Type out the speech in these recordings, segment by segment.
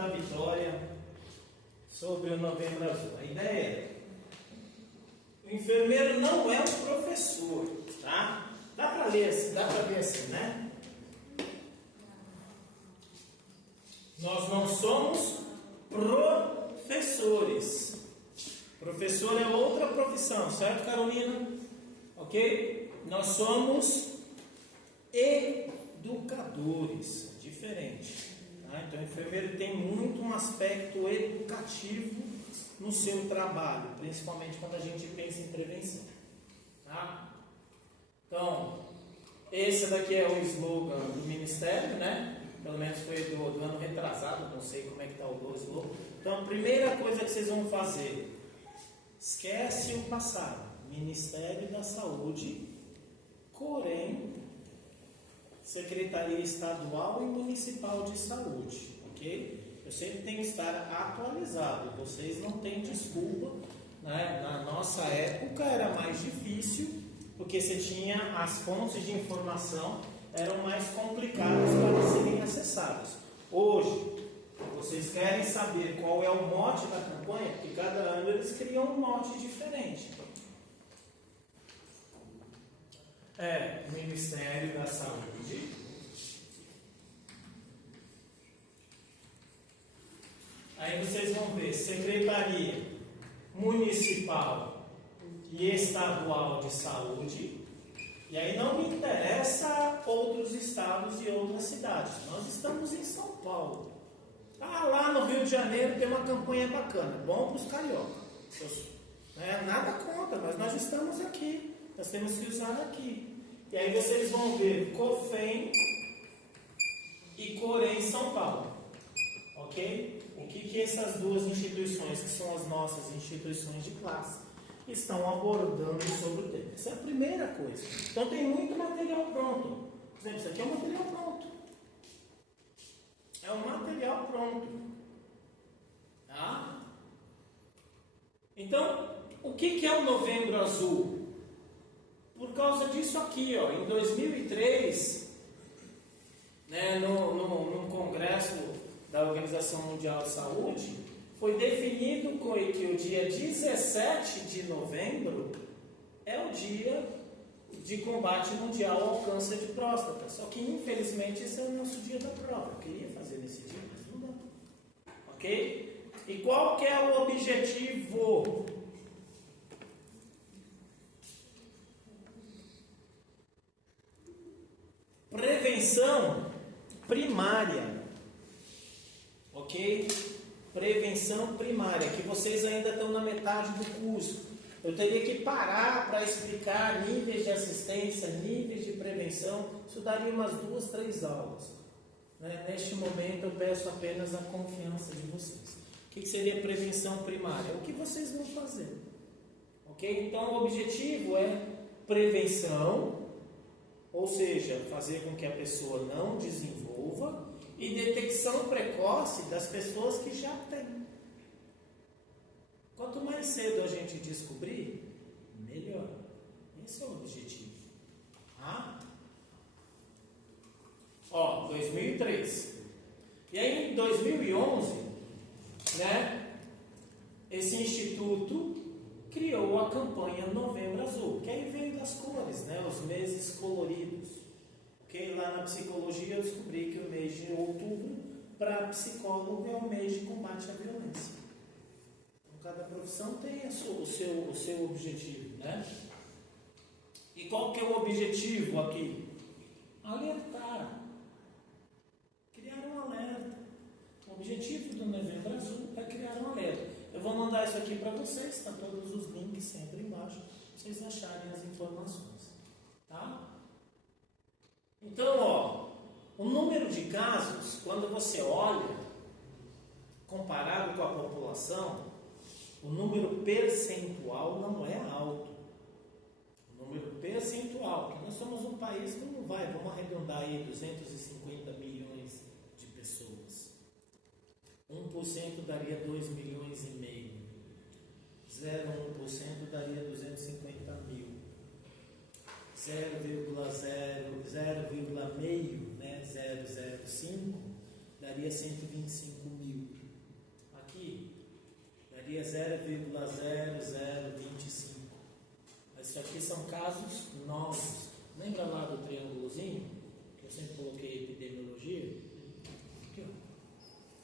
da Vitória sobre o Novembro Azul. A ideia é: o enfermeiro não é um professor, tá? Dá para ver assim, né? Nós não somos professores. Professor é outra profissão, certo, Carolina? Ok? Nós somos educadores, diferente. Tá? Então, o enfermeiro tem muito um aspecto educativo no seu trabalho, principalmente quando a gente pensa em prevenção. Tá? Então, esse daqui é o slogan do Ministério, né? Pelo menos foi do ano retrasado, não sei como é que está o slogan. Então, a primeira coisa que vocês vão fazer: esquece o passado. Ministério da Saúde, Corém, Secretaria Estadual e Municipal de Saúde, ok? Eu sempre tenho que estar atualizado, vocês não têm desculpa, né? Na nossa época era mais difícil, porque você tinha as fontes de informação, eram mais complicadas para serem acessadas. Hoje, vocês querem saber qual é o mote da campanha, porque cada ano eles criam um mote diferente. É Ministério da Saúde, aí vocês vão ver Secretaria Municipal e Estadual de Saúde, e aí não me interessa outros estados e outras cidades, nós estamos em São Paulo. Lá no Rio de Janeiro tem uma campanha bacana, bom para os cariocas, nada contra, mas nós estamos aqui, nós temos que usar aqui. E aí vocês vão ver COFEM e Corém São Paulo, ok? O que essas duas instituições, que são as nossas instituições de classe, estão abordando sobre o tema. Essa é a primeira coisa. Então tem muito material pronto. Por exemplo, isso aqui é um material pronto. É um material pronto. Tá? Então, o que é o Novembro Azul? Por causa disso aqui, ó, em 2003, né, no Congresso da Organização Mundial de Saúde, foi definido que o dia 17 de novembro é o dia de combate mundial ao câncer de próstata. Só que, infelizmente, esse é o nosso dia da prova. Eu queria fazer nesse dia, mas não dá. Ok? E qual que é o objetivo? Prevenção primária. Ok? Prevenção primária, que vocês ainda estão na metade do curso. Eu teria que parar para explicar níveis de assistência, níveis de prevenção. Isso daria umas 2, 3 aulas. Né? Neste momento eu peço apenas a confiança de vocês. O que seria prevenção primária? O que vocês vão fazer? Ok? Então o objetivo é prevenção, ou seja, fazer com que a pessoa não desenvolva, e detecção precoce das pessoas que já têm. Quanto mais cedo a gente descobrir, melhor. Esse é o objetivo. Ó, 2003. E aí, em 2011, né, esse instituto criou a campanha Novembro Azul, que aí vem das cores, né, os meses coloridos. Porque lá na psicologia eu descobri que o mês de outubro, para psicólogo, é o mês de combate à violência. Então, cada profissão tem o seu objetivo, né? E qual que é o objetivo aqui? Alertar. Criar um alerta. O objetivo do Novembro Azul é criar um alerta. Eu vou mandar isso aqui para vocês, está todos os links sempre embaixo, para vocês acharem as informações. Tá? Então, ó, o número de casos, quando você olha, comparado com a população, o número percentual não é alto. O número percentual, porque nós somos um país, vamos arredondar aí, 250 milhões de pessoas. 1% daria 2 milhões e meio. 0,1% daria 250 mil. 0,0, né, 0,05 daria 125 mil. aqui é 0,0025. Isso aqui são casos novos. Lembra lá do triângulozinho? Que eu sempre coloquei epidemiologia? Aqui, ó.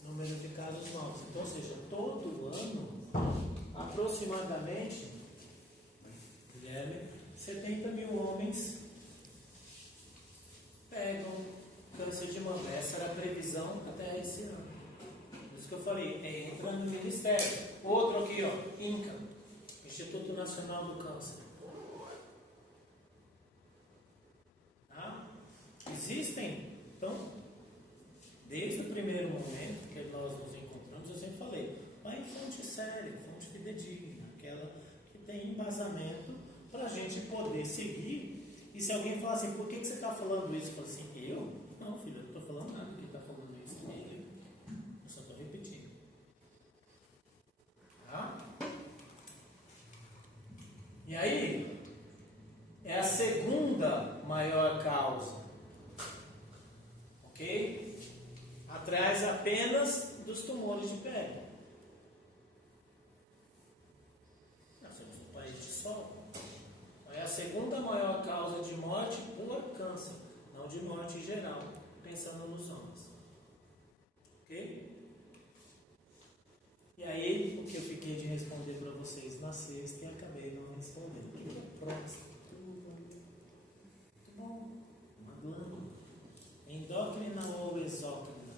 Número de casos novos. Então, ou seja, todo ano, aproximadamente, Guilherme, 70 mil homens pegam câncer de mama. Essa era a previsão até esse ano. Por isso que eu falei, entra no Ministério. Outro aqui, ó, INCA, Instituto Nacional do Câncer. Tá? Existem, então, desde o primeiro momento que nós nos encontramos, eu sempre falei, vai em fonte séria, fonte fidedigna, aquela que tem embasamento para a gente poder seguir. E se alguém falar assim, por que você está falando isso? Eu falo assim, eu? Não, filho, eu não estou falando nada. Quem está falando isso é ele. Eu só estou repetindo. Tá? E aí, é a segunda maior causa. Ok? Atrás apenas dos tumores de pele. Nós somos um país de sol. É a segunda maior causa de morte por câncer, não de morte em geral, pensando nos homens. Ok? E aí, o que eu fiquei de responder para vocês na sexta e acabei não respondendo. O que é próstata? Muito bom. Uma glândula. Endócrina ou exócrina?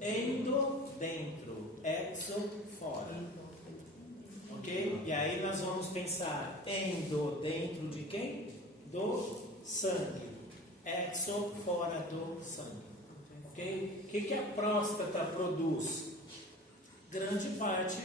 Endo, dentro. Exo, fora. Ok? E aí nós vamos pensar endo, dentro de quem? Do sangue. Exo, fora do sangue. Ok? O que a próstata produz? Grande parte,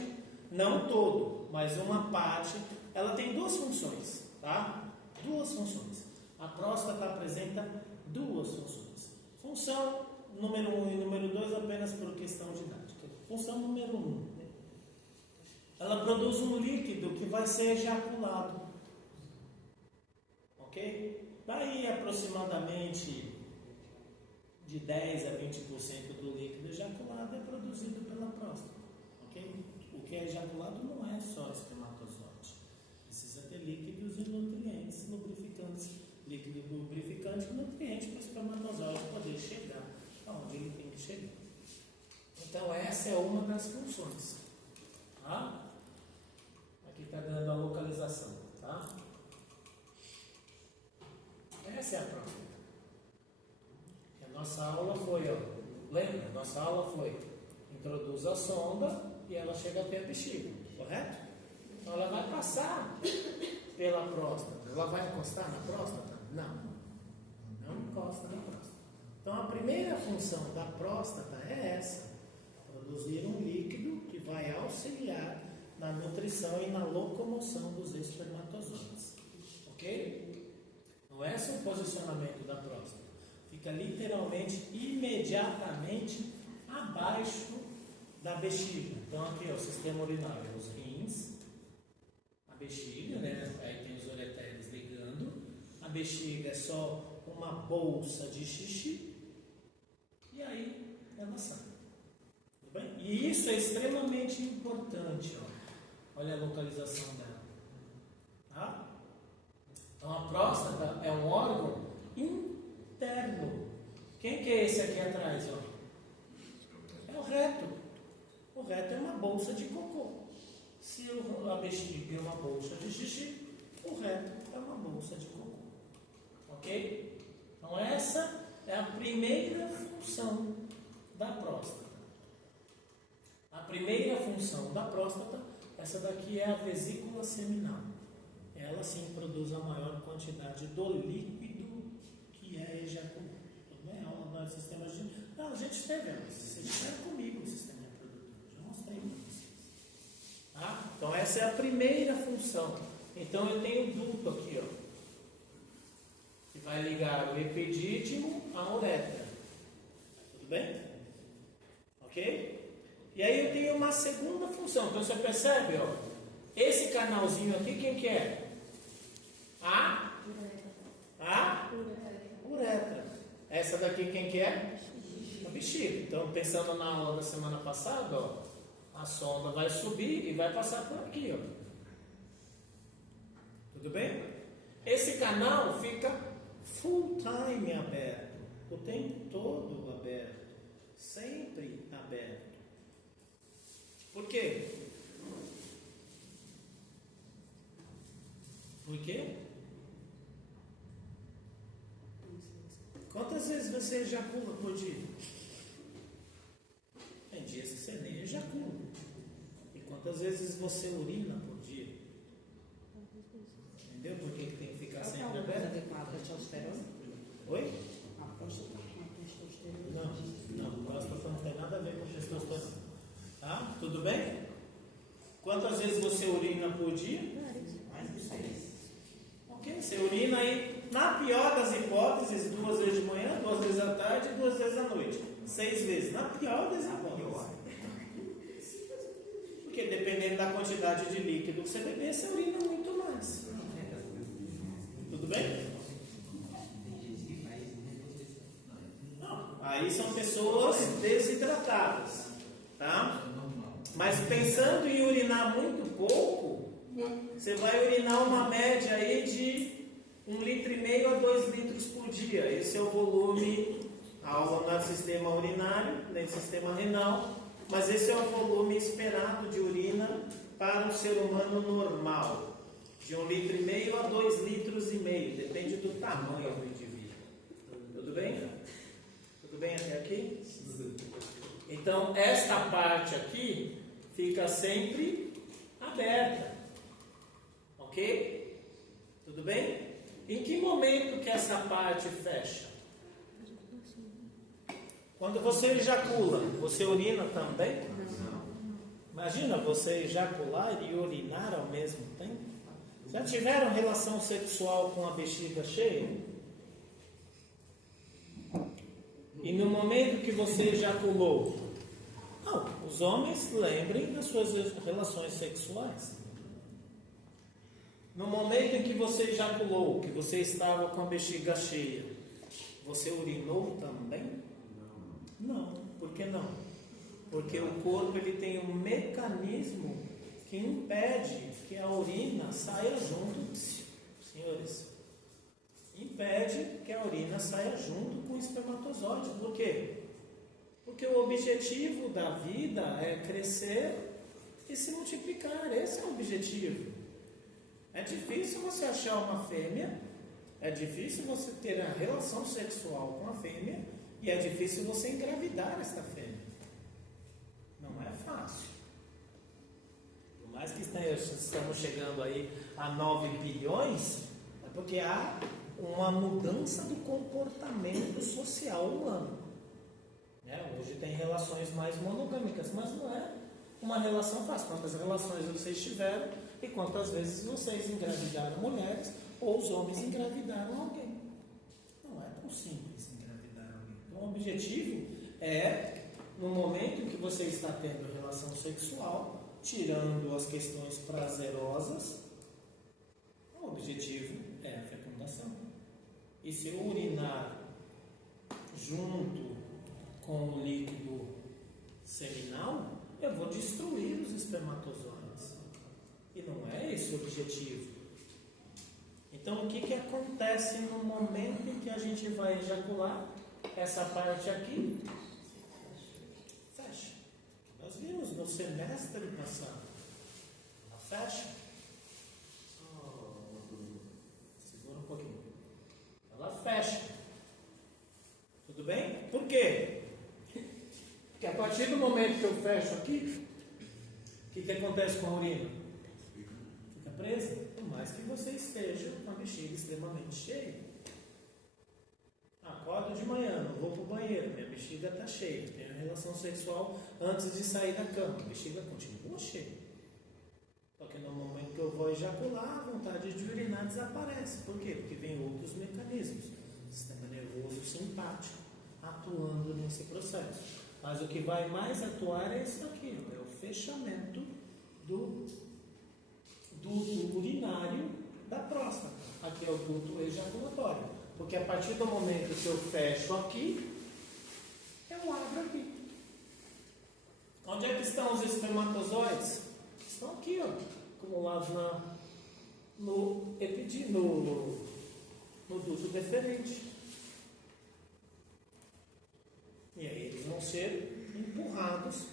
não todo, mas uma parte. Ela tem duas funções, tá? Duas funções. A próstata apresenta duas funções. Função número 1 e número 2 apenas por questão didática. Função número 1. Ela produz um líquido que vai ser ejaculado. Ok? Daí aproximadamente de 10 a 20% do líquido ejaculado é produzido pela próstata. Ok? O que é ejaculado não é só espermatozoide. Precisa ter líquidos e nutrientes, lubrificantes. Líquido lubrificante e nutriente para o espermatozoide poder chegar aonde ele tem que chegar. Então essa é uma das funções. Tá? Aqui está dando a localização, tá? Essa é a próstata. A nossa aula foi, ó, lembra? Nossa aula foi, introduz a sonda e ela chega até a bexiga, correto? Então ela vai passar pela próstata. Ela vai encostar na próstata? Não. Não encosta na próstata. Então a primeira função da próstata é essa: produzir um líquido que vai auxiliar na nutrição e na locomoção dos espermatozoides. Ok? Então esse é o posicionamento da próstata. Fica literalmente, imediatamente abaixo da bexiga. Então aqui é o sistema urinário, os rins, a bexiga, né? Aí tem os ureteres ligando. A bexiga é só uma bolsa de xixi e aí ela sai. Tudo bem? E isso é extremamente importante, ó. Olha a localização dela. Tá? Então a próstata é um órgão interno. Quem que é esse aqui atrás? Ó? É o reto. O reto é uma bolsa de cocô. Se a bexiga é uma bolsa de xixi, o reto é uma bolsa de cocô. Ok? Então essa é a primeira função da próstata. A primeira função da próstata, essa daqui é a vesícula seminal. Ela sim produz a maior quantidade do líquido que é ejaculado. Tudo bem? Aula do sistema de... Não, a gente teve ela. Vocês estiveram comigo o sistema reprodutor. Já mostrei para vocês. Tá? Então essa é a primeira função. Então eu tenho duto aqui, ó, que vai ligar o epidídimo à uretra. Tudo bem? Ok? E aí eu tenho uma segunda função. Então você percebe, ó, esse canalzinho aqui, quem que é? A uretra. Essa daqui quem que é? A bexiga. bexiga. Então, pensando na aula da semana passada, ó, a sonda vai subir e vai passar por aqui, ó. Tudo bem? Esse canal fica full time aberto, o tempo todo aberto, sempre aberto. Por quê? Por quê? Quantas vezes você ejacula por dia? Tem dias que você nem ejacula. E quantas vezes você urina por dia? Entendeu por que tem que ficar sempre aberto? Com a testosterona? Oi? A próstata com a testosterona? Não, próstata não tem nada a ver com testosterona. Tá? Tudo bem? Quantas vezes você urina por dia? Mais de 6. Ok, você urina aí, na pior das hipóteses, 2 vezes de manhã, 2 vezes à tarde e 2 vezes à noite. 6 vezes, na pior das hipóteses. Porque dependendo da quantidade de líquido que você beber, você urina muito mais. Tudo bem? Não, aí são pessoas desidratadas, tá? Mas pensando em urinar muito pouco, você vai urinar uma média aí de 1,5 litro a 2 litros por dia. Esse é o volume, a aula não é sistema urinário, nem sistema renal, mas esse é o volume esperado de urina para um ser humano normal. De 1,5 litro a 2,5 litros, depende do tamanho do indivíduo. Tudo bem? Tudo bem até aqui? Então, esta parte aqui fica sempre aberta. Ok? Tudo bem? Em que momento que essa parte fecha? Quando você ejacula, você urina também? Imagina você ejacular e urinar ao mesmo tempo? Já tiveram relação sexual com a bexiga cheia? E no momento que você ejaculou, não, os homens lembrem das suas relações sexuais. No momento em que você ejaculou, que você estava com a bexiga cheia, você urinou também? Não. Por que não? Porque o corpo ele tem um mecanismo que impede que a urina saia junto, senhores, impede que a urina saia junto com o espermatozoide. Por quê? Porque o objetivo da vida é crescer e se multiplicar. Esse é o objetivo. É difícil você achar uma fêmea, é difícil você ter a relação sexual com a fêmea e é difícil você engravidar esta fêmea. Não é fácil. Por mais que estamos chegando aí a 9 bilhões, é porque há uma mudança do comportamento social humano. Hoje tem relações mais monogâmicas, mas não é uma relação fácil. Quantas relações vocês tiveram e quantas vezes vocês engravidaram mulheres ou os homens engravidaram alguém? Não é tão simples engravidar alguém. Então, o objetivo é, no momento em que você está tendo relação sexual, tirando as questões prazerosas, o objetivo é a fecundação. E se eu urinar junto com o líquido seminal, eu vou destruir os espermatozoides. E não é esse o objetivo. Então, o que acontece no momento em que a gente vai ejacular? Essa parte aqui fecha. Nós vimos no semestre passado. Ela fecha. Segura um pouquinho. Ela fecha. Tudo bem? Por quê? Porque a partir do momento que eu fecho aqui, o que acontece com a urina? Fica presa, por mais que você esteja com a bexiga extremamente cheia. Acordo de manhã, não vou para o banheiro, minha bexiga está cheia, tenho relação sexual antes de sair da cama, a bexiga continua cheia. Só que no momento que eu vou ejacular, a vontade de urinar desaparece. Por quê? Porque vem outros mecanismos, sistema nervoso simpático atuando nesse processo. Mas o que vai mais atuar é isso aqui, é o fechamento do urinário da próstata. Aqui é o duto ejaculatório. Porque a partir do momento que eu fecho aqui, eu abro por aqui. Onde é que estão os espermatozoides? Estão aqui, ó, acumulados no duto deferente. E aí eles vão ser empurrados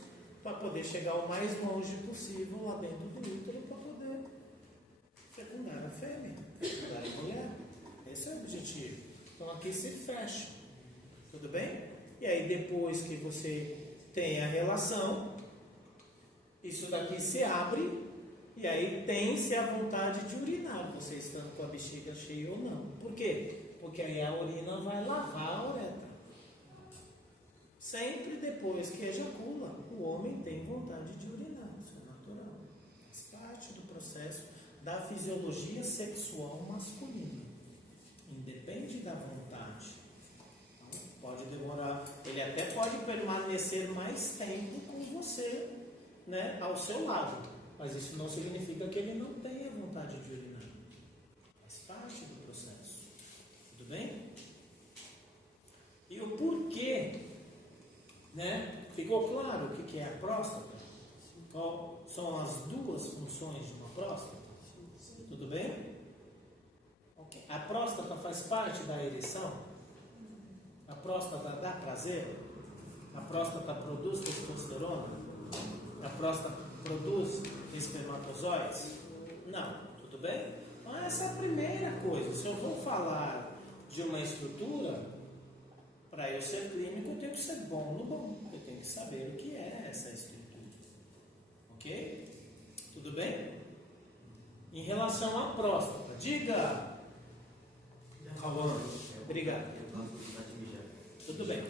para poder chegar o mais longe possível lá dentro do útero para poder fecundar a fêmea, fecundar a mulher. Esse é o objetivo. Então aqui se fecha. Tudo bem? E aí depois que você tem a relação, isso daqui se abre e aí tem-se a vontade de urinar, você estando com a bexiga cheia ou não. Por quê? Porque aí a urina vai lavar a uretra. Sempre depois que ejacula, o homem tem vontade de urinar, isso é natural. Faz parte do processo da fisiologia sexual masculina. Independe da vontade. Pode demorar, ele até pode permanecer mais tempo com você, né, ao seu lado. Mas isso não significa que ele não tenha vontade de urinar. Faz parte do processo. Tudo bem? E o porquê, né? Ficou claro o que é a próstata? Qual são as duas funções de uma próstata? Tudo bem? Okay. A próstata faz parte da ereção? A próstata dá prazer? A próstata produz testosterona? A próstata produz espermatozoides? Não. Tudo bem? Então essa é a primeira coisa. Se eu vou falar de uma estrutura, para eu ser clínico, eu tenho que ser bom no bom. Eu tenho que saber o que é essa estrutura. Ok? Tudo bem? Em relação à próstata, diga. Obrigado. Tudo bem.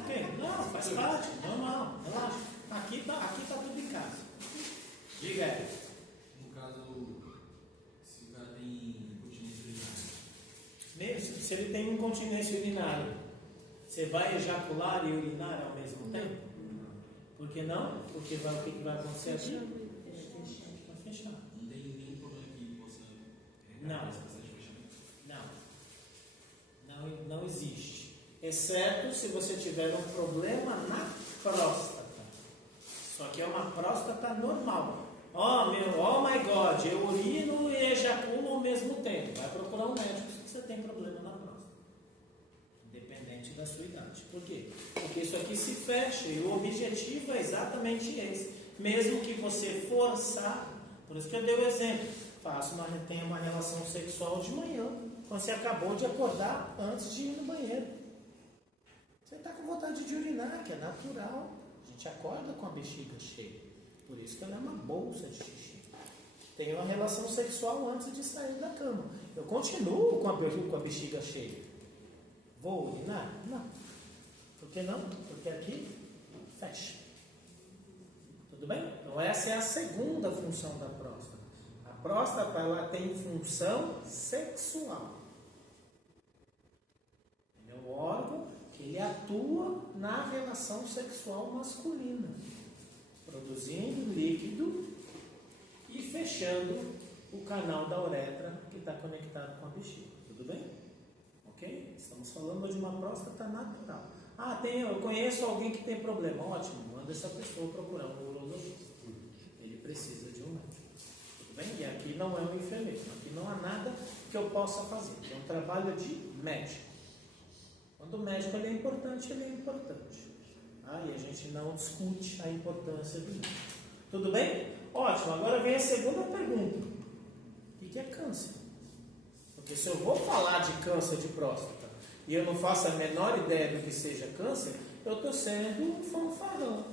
Ok? Não, faz parte. Normal. Relaxa. Aqui tá tudo em casa. Diga aí. No caso, se o cara tem incontinência urinária. Mesmo se ele tem incontinência urinária, você vai ejacular e urinar ao mesmo tempo? Por que não? Porque o que vai acontecer aqui? Vai fechar. Não tem nenhum problema que possa. Não. Não existe. Exceto se você tiver um problema na próstata. Só que é uma próstata normal. Oh my God, eu urino e ejaculo ao mesmo tempo. Vai procurar um médico se você tem problema na próstata. Independente da sua idade. Por quê? Porque isso aqui se fecha e o objetivo é exatamente esse. Mesmo que você forçar, por isso que eu dei o exemplo. Tenha uma relação sexual de manhã, quando você acabou de acordar antes de ir no banheiro. Você está com vontade de urinar, que é natural. A gente acorda com a bexiga cheia. Por isso que ela é uma bolsa de xixi. Tem uma relação sexual antes de sair da cama. Eu continuo com a bexiga cheia. Vou urinar? Não. Por que não? Porque aqui fecha. Tudo bem? Então essa é a segunda função da próstata. A próstata, ela tem função sexual. Ele é um órgão que ele atua na relação sexual masculina, produzindo líquido e fechando o canal da uretra que está conectado com a bexiga. Tudo bem? Ok? Estamos falando de uma próstata natural. Eu conheço alguém que tem problema. Ótimo, manda essa pessoa procurar um urologista. Ele precisa de um médico. Tudo bem? E aqui não é um enfermeiro. Aqui não há nada que eu possa fazer. É um trabalho de médico. Quando o médico ele é importante, ele é importante. E a gente não discute a importância do médico. Tudo bem? Ótimo. Agora vem a segunda pergunta. O que é câncer? Porque se eu vou falar de câncer de próstata e eu não faço a menor ideia do que seja câncer, eu estou sendo um fanfarrão.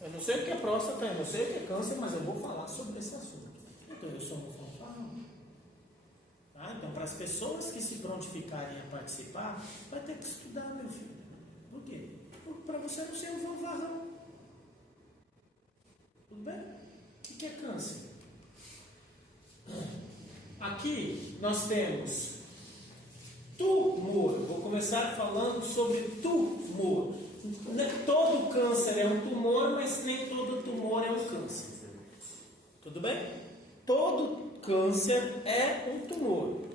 Eu não sei o que é próstata, eu não sei o que é câncer, mas eu vou falar sobre esse assunto. Então eu sou um fanfarrão. Então, para as pessoas que se prontificarem a participar, vai ter que estudar, meu filho. Por quê? Para você não ser um fanfarrão. Tudo bem? O que é câncer? Aqui nós temos tumor. Vou começar falando sobre tumor. Todo câncer é um tumor, mas nem todo tumor é um câncer. Tudo bem? Todo câncer é um tumor.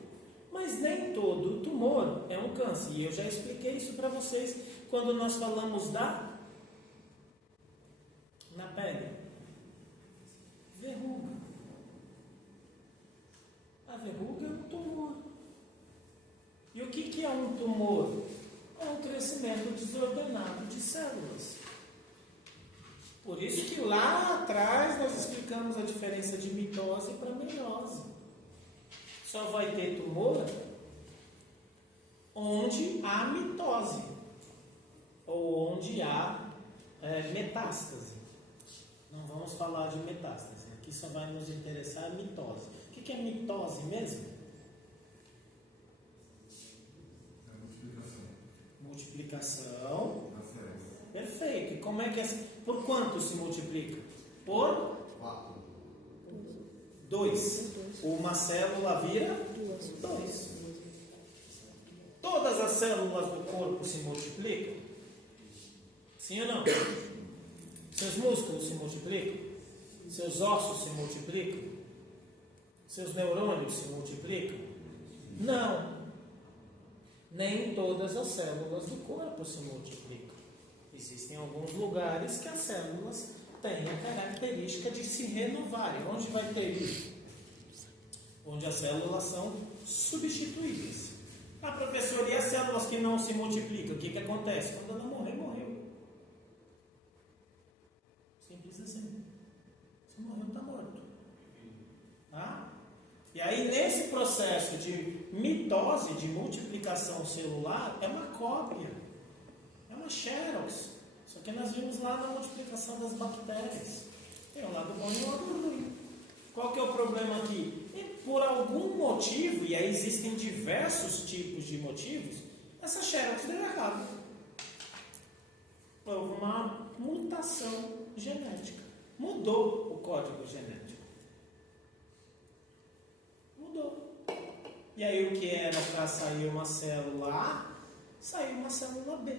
Mas nem todo tumor é um câncer. E eu já expliquei isso para vocês quando nós falamos na pele. Verruga. A verruga é um tumor. E o que é um tumor? É um crescimento desordenado de células. Por isso que lá atrás nós explicamos a diferença de mitose para meiose. Só vai ter tumor onde há mitose ou onde há metástase. Não vamos falar de metástase. Aqui só vai nos interessar a mitose. O que é mitose mesmo? Multiplicação. Perfeito. E como é que por quanto se multiplica? Por 2. Uma célula vira 2. Todas as células do corpo se multiplicam? Sim ou não? Seus músculos se multiplicam? Seus ossos se multiplicam? Seus neurônios se multiplicam? Não. Nem todas as células do corpo se multiplicam. Existem alguns lugares que as células têm a característica de se renovarem. Onde vai ter isso? Onde as células são substituídas. Ah, professor, e as células que não se multiplicam? O que acontece? Quando ela morrer, morreu. Simples assim. Se morreu, está morto. Tá? E aí, nesse processo de mitose, de multiplicação celular, é uma cópia. É uma xerox. Só que nós vimos lá na multiplicação das bactérias. Tem um lado bom e um lado ruim. Qual que é o problema aqui? E por algum motivo, e aí existem diversos tipos de motivos, essa xerox deu errado. Houve uma mutação genética. Mudou o código genético. Mudou. E aí o que era para sair uma célula A, saiu uma célula B.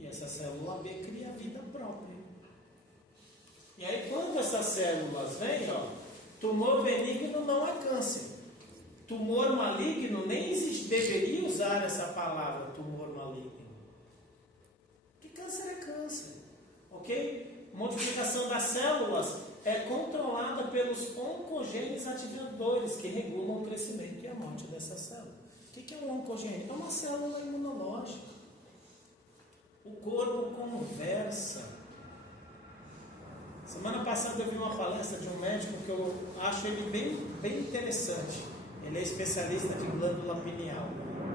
E essa célula B cria vida própria. E aí quando essas células vêm, tumor benigno não é câncer. Tumor maligno, nem deveria usar essa palavra, tumor maligno. Porque câncer é câncer. Ok? Multiplicação das células é controlada pelos oncogenes ativadores, que regulam o crescimento e a morte dessa célula. O que é um oncogene? É uma célula imunológica. O corpo conversa. Semana passada eu vi uma palestra de um médico que eu acho ele bem interessante. Ele é especialista de glândula pineal.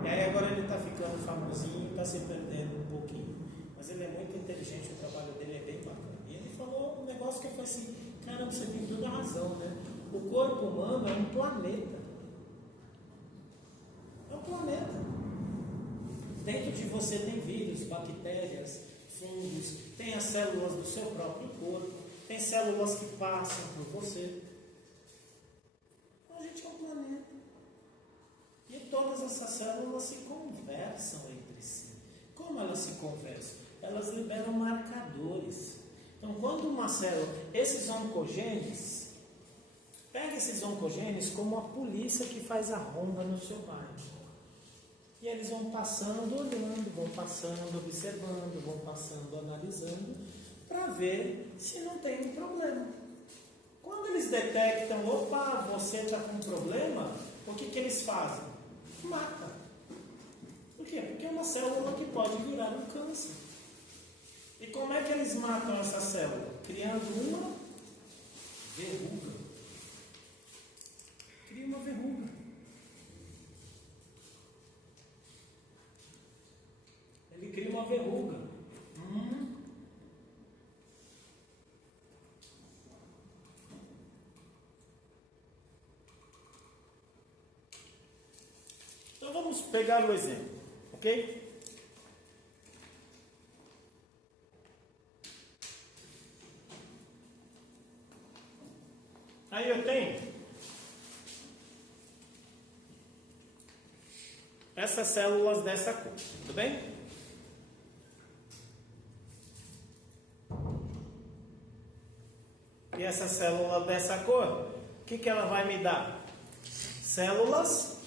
E aí agora ele está ficando famosinho e está se perdendo um pouquinho. Mas ele é muito inteligente, o trabalho dele é bem bacana. E ele falou um negócio que eu falei assim, caramba, você tem toda a razão, né? O corpo humano é um planeta. É um planeta. Dentro de você tem vírus, bactérias, fungos, tem as células do seu próprio corpo. Tem células que passam por você. A gente é um planeta. E todas essas células se conversam entre si. Como elas se conversam? Elas liberam marcadores. Então, quando uma célula, esses oncogenes, pega esses oncogenes como a polícia que faz a ronda no seu bairro. E eles vão passando, olhando, vão passando, observando, vão passando, analisando, para ver se não tem um problema. Quando eles detectam, opa, você está com um problema, o que eles fazem? Mata. Por quê? Porque é uma célula que pode virar um câncer. E como é que eles matam essa célula? Criando uma verruga. Cria uma verruga. Ele cria uma verruga. Então vamos pegar o exemplo, ok? Aí eu tenho essas células dessa cor, tudo bem? E essa célula dessa cor, o que ela vai me dar? Células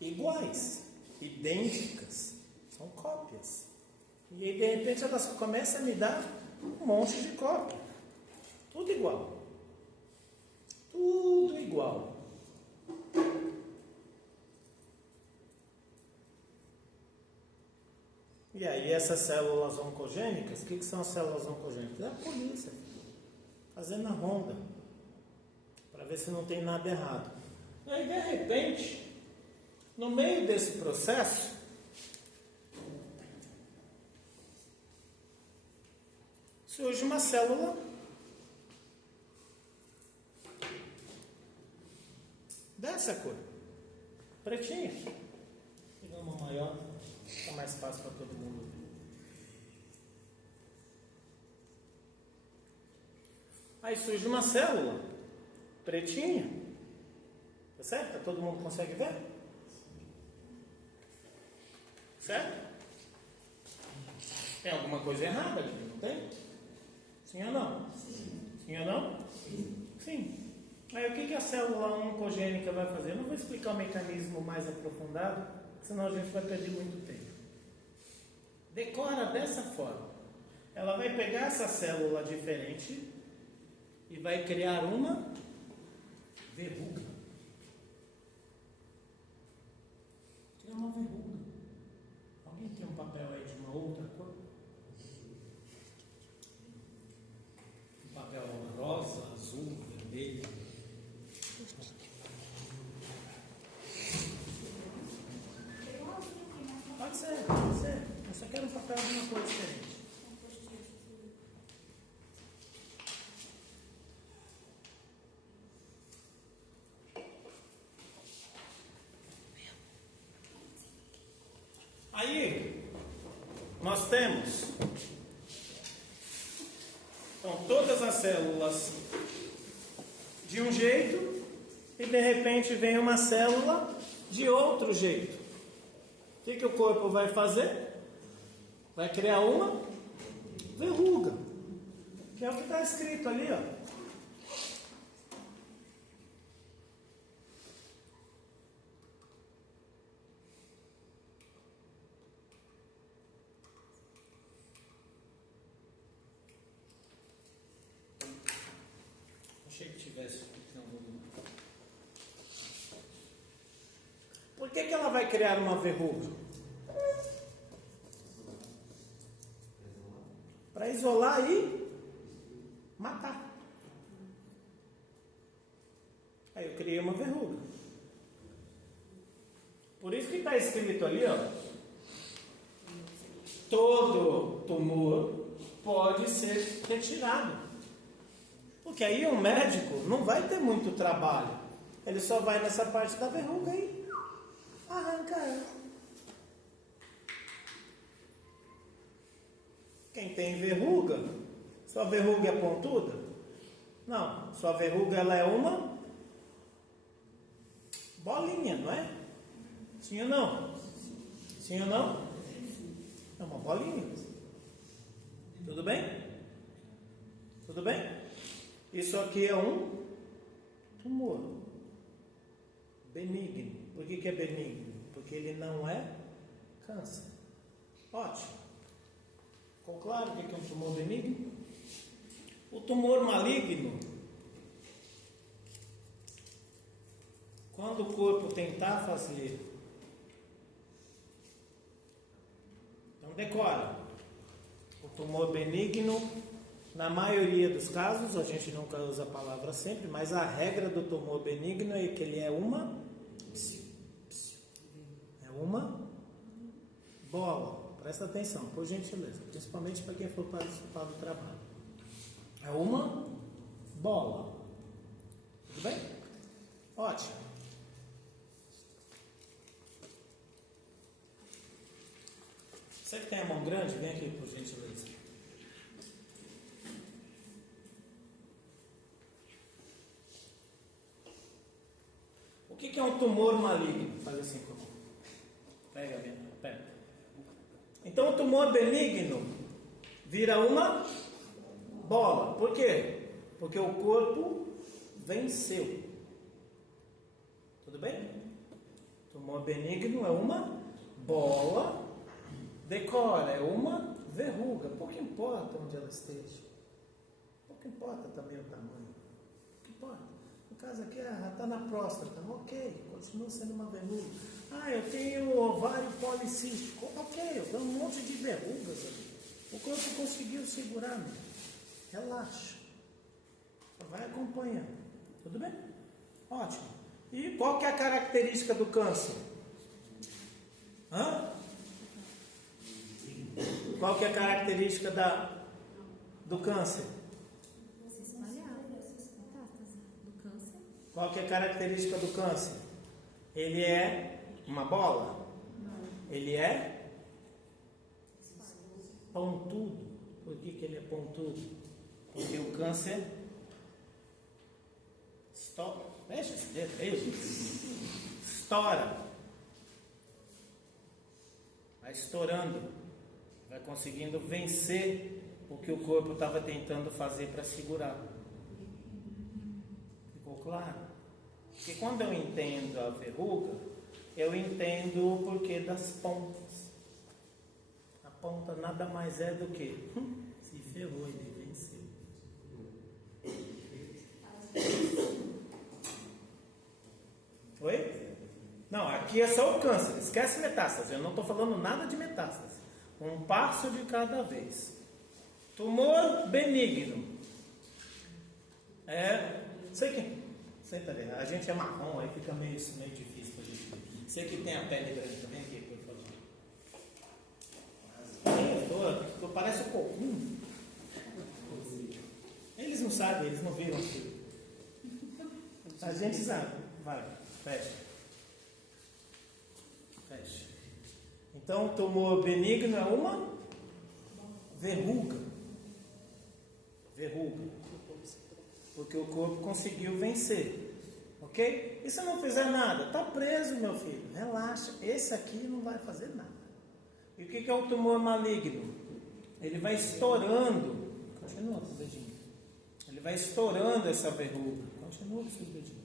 iguais, idênticas, são cópias. E aí, de repente, ela só começa a me dar um monte de cópia. Tudo igual. Tudo igual. E aí, essas células oncogênicas, o que são as células oncogênicas? É a polícia, fazendo a ronda, para ver se não tem nada errado. Aí, de repente, no meio desse processo, surge uma célula dessa cor, pretinha. Vou pegar uma maior, fica mais fácil para todo mundo ver. Aí surge uma célula pretinha, tá certo? Todo mundo consegue ver? Certo? Tem alguma coisa errada aqui, não tem? Sim ou não? Sim ou não? Sim. Aí o que a célula oncogênica vai fazer? Eu não vou explicar o mecanismo mais aprofundado, senão a gente vai perder muito tempo. Decora dessa forma. Ela vai pegar essa célula diferente e vai criar uma verruga. Criar uma verruga. Alguém tem um papel aí de uma outra cor? Um papel rosa, azul, vermelho. Pode ser, pode ser. Eu só quero um papel de uma cor diferente. Aí, nós temos então, todas as células de um jeito e de repente vem uma célula de outro jeito. O que o corpo vai fazer? Vai criar uma verruga, que é o que está escrito ali, ó. Achei que tivesse aqui em algum lugar. Por que ela vai criar uma verruga? Para isolar e matar. Aí eu criei uma verruga. Por isso que está escrito ali, ó. Todo tumor pode ser retirado. Porque aí o médico não vai ter muito trabalho. Ele só vai nessa parte da verruga e arranca ela. Quem tem verruga, sua verruga é pontuda? Não, sua verruga ela é uma bolinha, não é? Sim ou não? Sim ou não? É uma bolinha. Tudo bem? Tudo bem? Isso aqui é um tumor benigno. Por que é benigno? Porque ele não é câncer. Ótimo. Ficou claro o que é um tumor benigno? O tumor maligno, quando o corpo tentar fazer, então decora, o tumor benigno, na maioria dos casos, a gente nunca usa a palavra sempre, mas a regra do tumor benigno é que ele é uma bola. Presta atenção, por gentileza, principalmente para quem for participar do trabalho. É uma bola. Tudo bem? Ótimo. Você que tem a mão grande, vem aqui, por gentileza. O que é um tumor maligno? Faz assim comigo. Pega, pega. Então o tumor benigno vira uma bola. Por quê? Porque o corpo venceu. Tudo bem? O Tumor benigno é uma bola, decora, é uma verruga. Pouco importa onde ela esteja. Pouco importa também o tamanho. Pouco importa. No caso aqui, está na próstata. Ok, continua sendo uma verruga. Eu tenho ovário policístico. Ok, eu tenho um monte de verrugas ali. O corpo conseguiu segurar, meu. Relaxa. Vai acompanhando. Tudo bem? Ótimo. E qual que é a característica do câncer? Qual que é a característica do câncer? Se espalhar essas metástases do câncer. Qual que é a característica do câncer? Ele é uma bola? Ele é pontudo. Por que ele é pontudo? Porque o câncer fecha esse dedo, é isso? Estoura. Vai estourando. Vai conseguindo vencer o que o corpo estava tentando fazer para segurar. Ficou claro? Porque quando eu entendo a verruga, eu entendo o porquê das pontas. A ponta nada mais é do que se ferrou, ele venceu. Oi? Não, aqui é só o câncer, esquece metástase, eu não estou falando nada de metástase. Um passo de cada vez. Tumor benigno. Sei que. Senta ali, a gente é marrom, aí fica meio difícil pra gente ver. Você que tem a pele grande também, aqui, por favor. Parece um cocum. Eles não sabem, eles não viram aquilo. A gente sabe. Vai, fecha. Fecha. Então, tumor benigno é uma verruga. Porque o corpo conseguiu vencer. Ok? E se não fizer nada? Está preso, meu filho. Relaxa. Esse aqui não vai fazer nada. E o que é o tumor maligno? Ele vai estourando. Continua com o dedinho. Ele vai estourando essa verruga. Continua com o seu dedinho.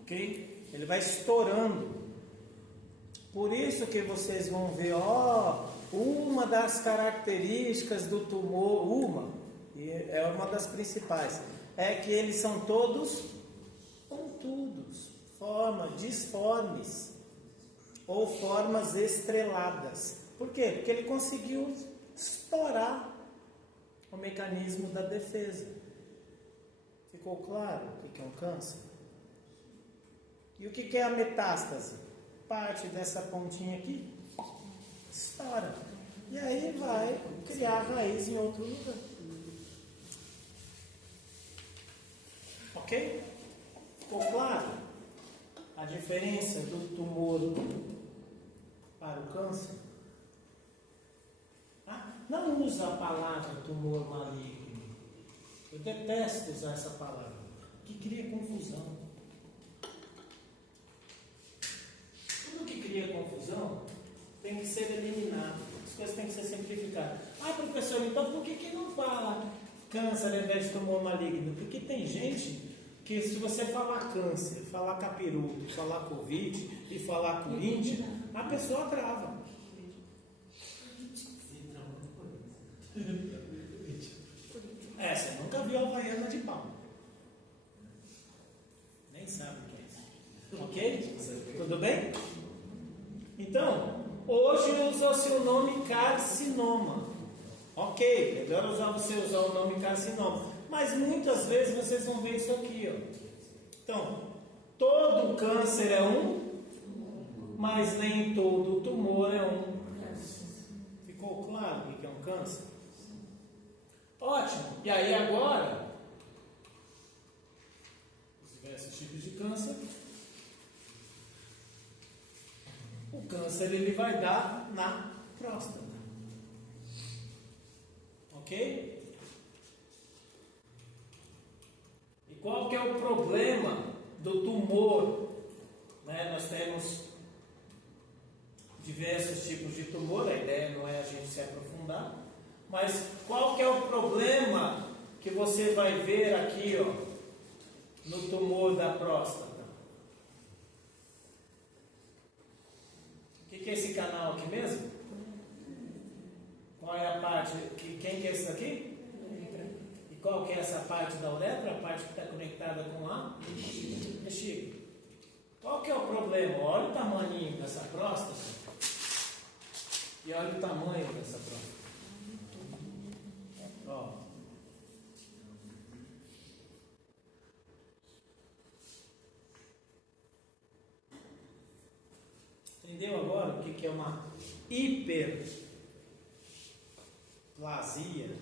Ok? Ele vai estourando. Por isso que vocês vão ver, uma das características do tumor, e é uma das principais, é que eles são todos pontudos, disformes, ou formas estreladas. Por quê? Porque ele conseguiu estourar o mecanismo da defesa. Ficou claro o que é um câncer? E o que é a metástase? Parte dessa pontinha aqui estoura. E aí vai criar raiz em outro lugar. Ok? Ficou claro a diferença do tumor para o câncer? Não usa a palavra tumor maligno. Eu detesto usar essa palavra, que cria confusão. Tudo que cria confusão tem que ser eliminado. As coisas têm que ser simplificadas. Professor, então por que não fala câncer ao invés de tumor maligno? Porque tem gente que, se você falar câncer, falar capiroto, falar covid e falar corinthians, a pessoa trava. Você nunca viu a Havaiana de pau. Nem sabe o que é isso. Ok? Tudo bem? Então, hoje usa-se o nome carcinoma. Ok, melhor você usar o nome carcinoma. Mas muitas vezes vocês vão ver isso aqui. Então, todo câncer é mas nem todo tumor é Ficou claro o que é um câncer? Ótimo. E aí agora, os diversos tipos de câncer. O câncer ele vai dar na próstata. Ok? E qual que é o problema do tumor? Nós temos diversos tipos de tumor, a ideia não é a gente se aprofundar, mas qual que é o problema que você vai ver aqui, no tumor da próstata? que é esse canal aqui mesmo? Qual é a parte? Quem que é esse daqui? E qual que é essa parte da uretra? A parte que está conectada com a bexiga. Qual que é o problema? Olha o tamanho dessa próstata. E olha o tamanho dessa próstata. Ó. Entendeu agora o que é uma hiperplasia de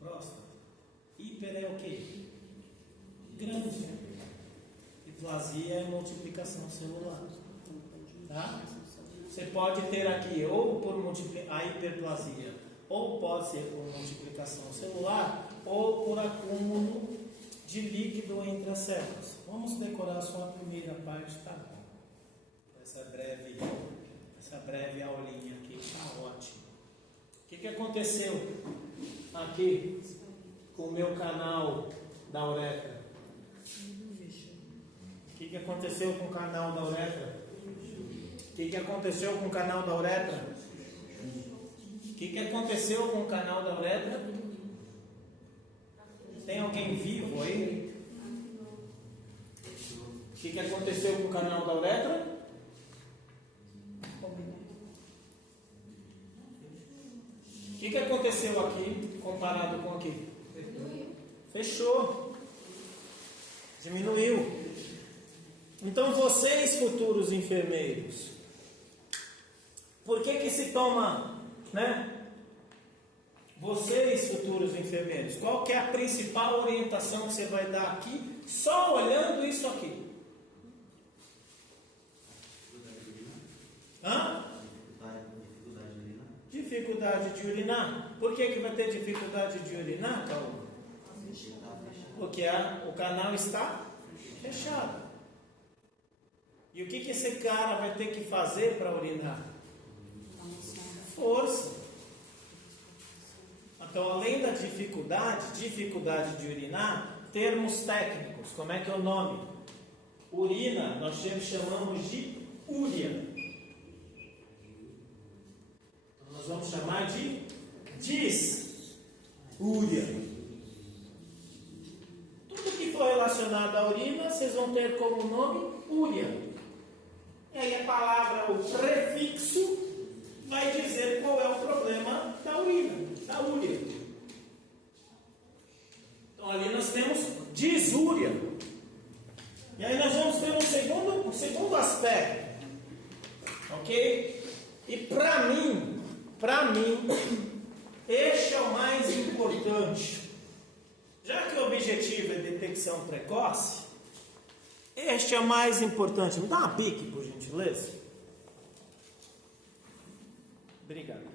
próstata? Hiper é o quê? Grande. E plasia é multiplicação celular. Tá? Você pode ter aqui ou por a hiperplasia, ou pode ser por multiplicação celular, ou por acúmulo de líquido entre as células. Vamos decorar só a primeira parte, tá bom? Essa breve aulinha aqui está ótima. O que aconteceu aqui com o meu canal da uretra? O que aconteceu com o canal da uretra? O que aconteceu com o canal da uretra? O que aconteceu com o canal da uretra? Tem alguém vivo aí? O que aconteceu com o canal da uretra? O que aconteceu aqui comparado com aqui? Fechou. Diminuiu. Então vocês, futuros enfermeiros, por que se toma, né? Vocês, futuros enfermeiros, qual que é a principal orientação que você vai dar aqui, só olhando isso aqui? Hã? Dificuldade de urinar. Por que vai ter dificuldade de urinar, Paulo? Porque o canal está fechado. E o que esse cara vai ter que fazer para urinar? Força. Então, além da dificuldade de urinar, termos técnicos. Como é que é o nome? Urina, nós chamamos de úria. Nós vamos chamar de disúria. Tudo que for relacionado à urina, vocês vão ter como nome úria. E aí a palavra, o prefixo, vai dizer qual é o problema da urina, da úria. Então ali nós temos disúria. E aí nós vamos ter um segundo aspecto. Ok? E para mim, este é o mais importante. Já que o objetivo é detecção precoce, este é o mais importante. Me dá uma pique, por gentileza. Obrigado.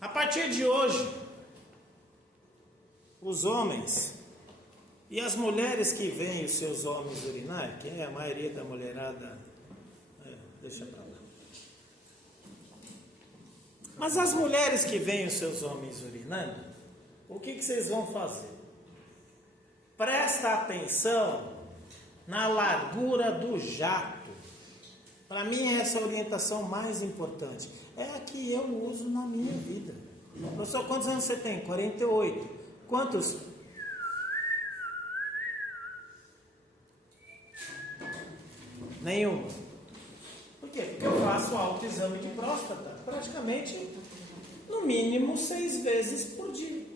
A partir de hoje, os homens e as mulheres que veem os seus homens urinar, que é a maioria da mulherada, deixa pra lá. Mas as mulheres que veem os seus homens urinando, o que vocês vão fazer? Presta atenção na largura do jato. Para mim essa é a orientação mais importante. É a que eu uso na minha vida. Professor, quantos anos você tem? 48. Quantos? Nenhum. Por quê? Porque eu faço autoexame de próstata praticamente, no mínimo, 6 vezes por dia.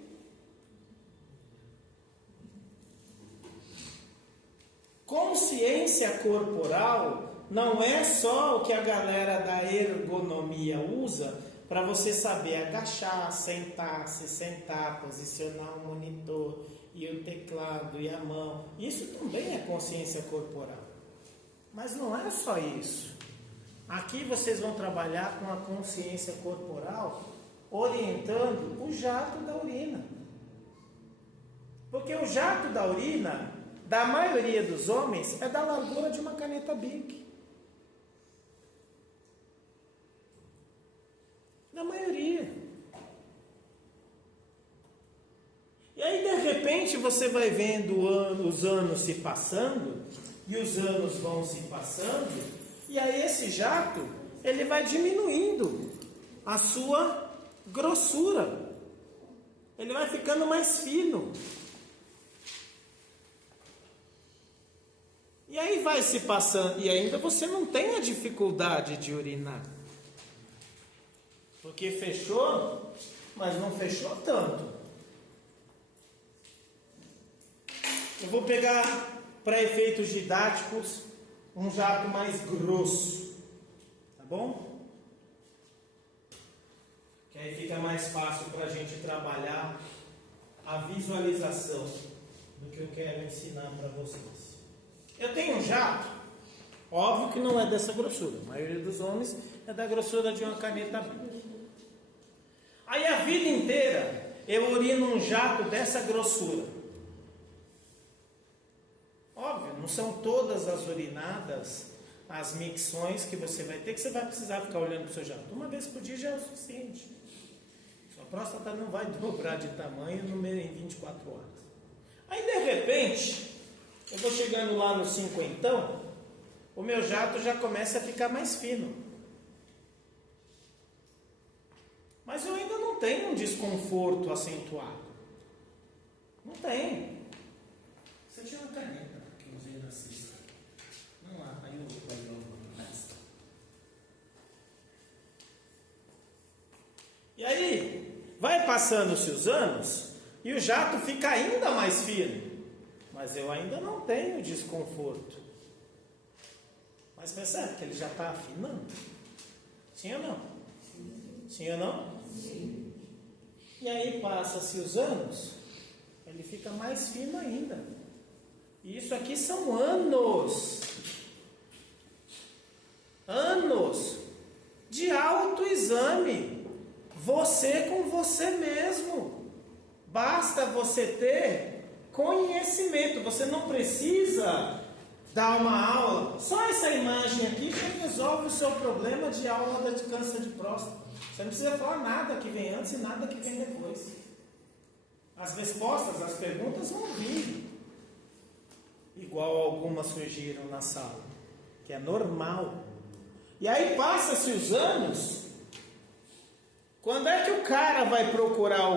Consciência corporal não é só o que a galera da ergonomia usa para você saber agachar, sentar, se sentar, posicionar o monitor e o teclado e a mão. Isso também é consciência corporal. Mas não é só isso. Aqui vocês vão trabalhar com a consciência corporal orientando o jato da urina. Porque o jato da urina, da maioria dos homens, é da largura de uma caneta Bic. Da maioria. E aí, de repente, você vai vendo os anos se passando, e os anos vão se passando, e aí esse jato, ele vai diminuindo a sua grossura. Ele vai ficando mais fino. E aí vai se passando, e ainda você não tem a dificuldade de urinar. Porque fechou, mas não fechou tanto. Eu vou pegar, para efeitos didáticos, um jato mais grosso. Tá bom? Que aí fica mais fácil para a gente trabalhar a visualização do que eu quero ensinar para vocês. Eu tenho um jato, óbvio que não é dessa grossura. A maioria dos homens é da grossura de uma caneta Bic. Aí a vida inteira eu urino um jato dessa grossura. Óbvio, não são todas as urinadas, as micções que você vai ter, que você vai precisar ficar olhando para o seu jato. Uma vez por dia já é o suficiente. Sua próstata não vai dobrar de tamanho em 24 horas. Aí de repente, eu vou chegando lá no 50, o meu jato já começa a ficar mais fino. Mas eu ainda não tenho um desconforto acentuado. Não tenho. Você tinha uma caneta que eu usei na sexta. Não lá, aí eu vou nessa. E aí, vai passando-se os anos e o jato fica ainda mais fino. Mas eu ainda não tenho desconforto. Mas percebe que ele já está afinando? Sim ou não? Sim ou não? Sim. E aí passa-se os anos, ele fica mais fino ainda. E isso aqui são anos. Anos de autoexame. Você com você mesmo. Basta você ter conhecimento. Você não precisa dar uma aula. Só essa imagem aqui já resolve o seu problema de aula de câncer de próstata. Você não precisa falar nada que vem antes e nada que vem depois. As respostas, as perguntas vão vir. Igual algumas surgiram na sala. Que é normal. E aí passa-se os anos. Quando é que o cara vai procurar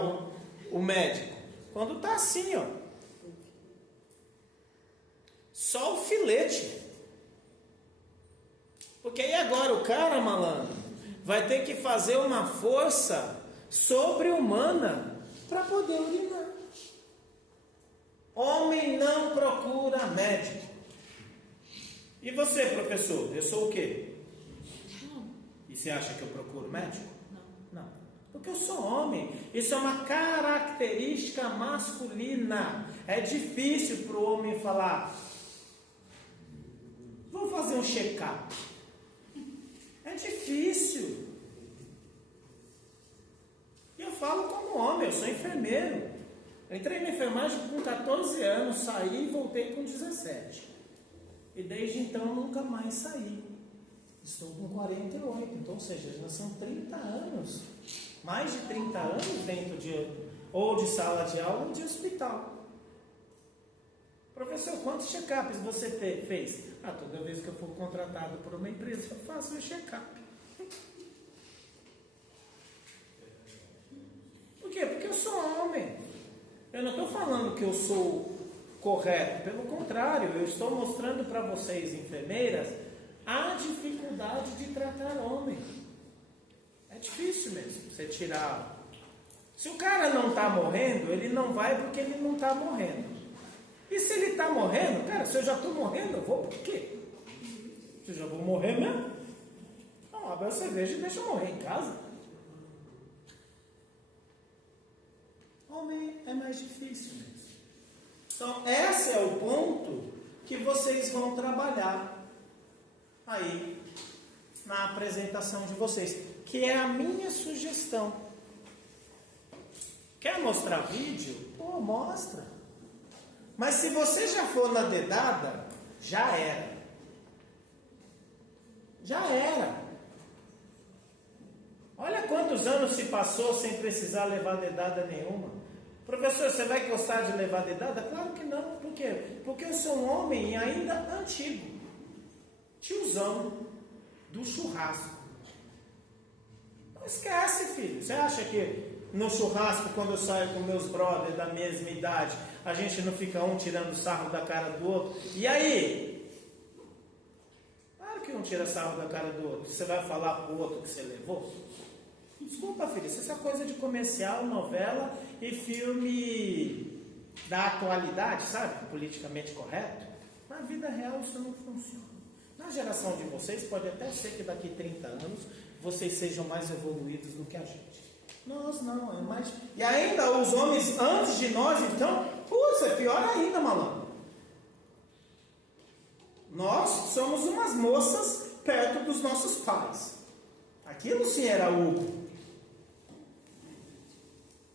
o médico? Quando está assim, ó. Só o filete. Porque aí agora o cara, malandro, vai ter que fazer uma força sobre-humana para poder urinar. Homem não procura médico. E você, professor? Eu sou o quê? E você acha que eu procuro médico? Não. Porque eu sou homem. Isso é uma característica masculina. É difícil para o homem falar: vou fazer um check-up. É difícil. E eu falo como homem, eu sou enfermeiro. Eu entrei na enfermagem com 14 anos, saí e voltei com 17. E desde então nunca mais saí. Estou com 48, então, ou seja, já são 30 anos. Mais de 30 anos dentro de sala de aula ou de hospital. Professor, quantos check-ups você fez? Toda vez que eu for contratado por uma empresa, eu faço um check-up. Por quê? Porque eu sou homem. Eu não estou falando que eu sou correto. Pelo contrário, eu estou mostrando para vocês, enfermeiras, a dificuldade de tratar homem. É difícil mesmo você tirar. Se o cara não está morrendo, ele não vai porque ele não está morrendo. E se ele está morrendo, cara, se eu já estou morrendo, eu vou por quê? Se eu já vou morrer mesmo? Então, abre a cerveja e deixa eu morrer em casa. Homem é mais difícil mesmo. Então, esse é o ponto que vocês vão trabalhar aí na apresentação de vocês, que é a minha sugestão. Quer mostrar vídeo? Pô, mostra. Mas se você já for na dedada, já era. Já era. Olha quantos anos se passou sem precisar levar dedada nenhuma. Professor, você vai gostar de levar dedada? Claro que não. Por quê? Porque eu sou um homem ainda antigo. Tiozão do churrasco. Não esquece, filho. Você acha que no churrasco, quando eu saio com meus brothers da mesma idade, a gente não fica um tirando sarro da cara do outro? E aí? Claro que um tira sarro da cara do outro. Você vai falar pro outro que você levou? Desculpa, filho. Isso é coisa de comercial, novela e filme da atualidade, sabe? Politicamente correto. Na vida real isso não funciona. Na geração de vocês, pode até ser que daqui 30 anos vocês sejam mais evoluídos do que a gente. Nós não, é mais. E ainda os homens antes de nós, então, putz, é pior ainda, malandro. Nós somos umas moças perto dos nossos pais. Aquilo sim era Hugo.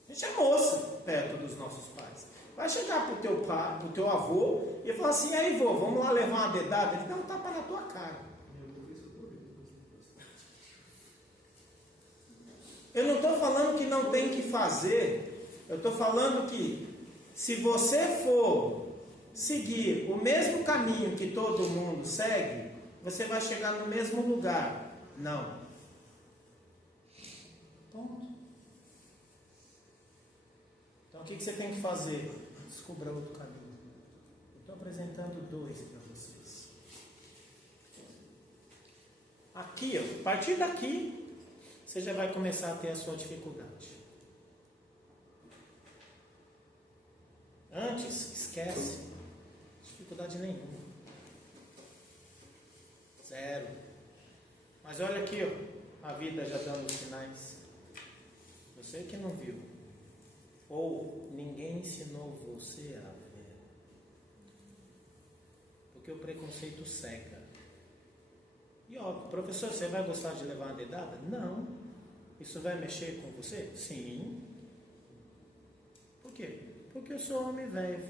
A gente é moça perto dos nossos pais. Vai chegar pro teu pai, pro teu avô, e falar assim: aí, vô, vamos lá levar uma dedada? Ele dá um tapa na tua cara. Eu não estou falando que não tem que fazer. Eu estou falando que se você for seguir o mesmo caminho que todo mundo segue, você vai chegar no mesmo lugar. Não. Ponto. Então o que você tem que fazer? Descubra outro caminho. Eu estou apresentando 2 para vocês. Aqui, ó, a partir daqui, você já vai começar a ter a sua dificuldade. Antes, esquece. Dificuldade nenhuma. 0. Mas olha aqui, ó, a vida já dando os sinais. Você que não viu. Ou ninguém ensinou você a ver. Porque o preconceito cega. E ó, professor, você vai gostar de levar uma dedada? Não. Isso vai mexer com você? Sim. Por quê? Porque eu sou homem velho.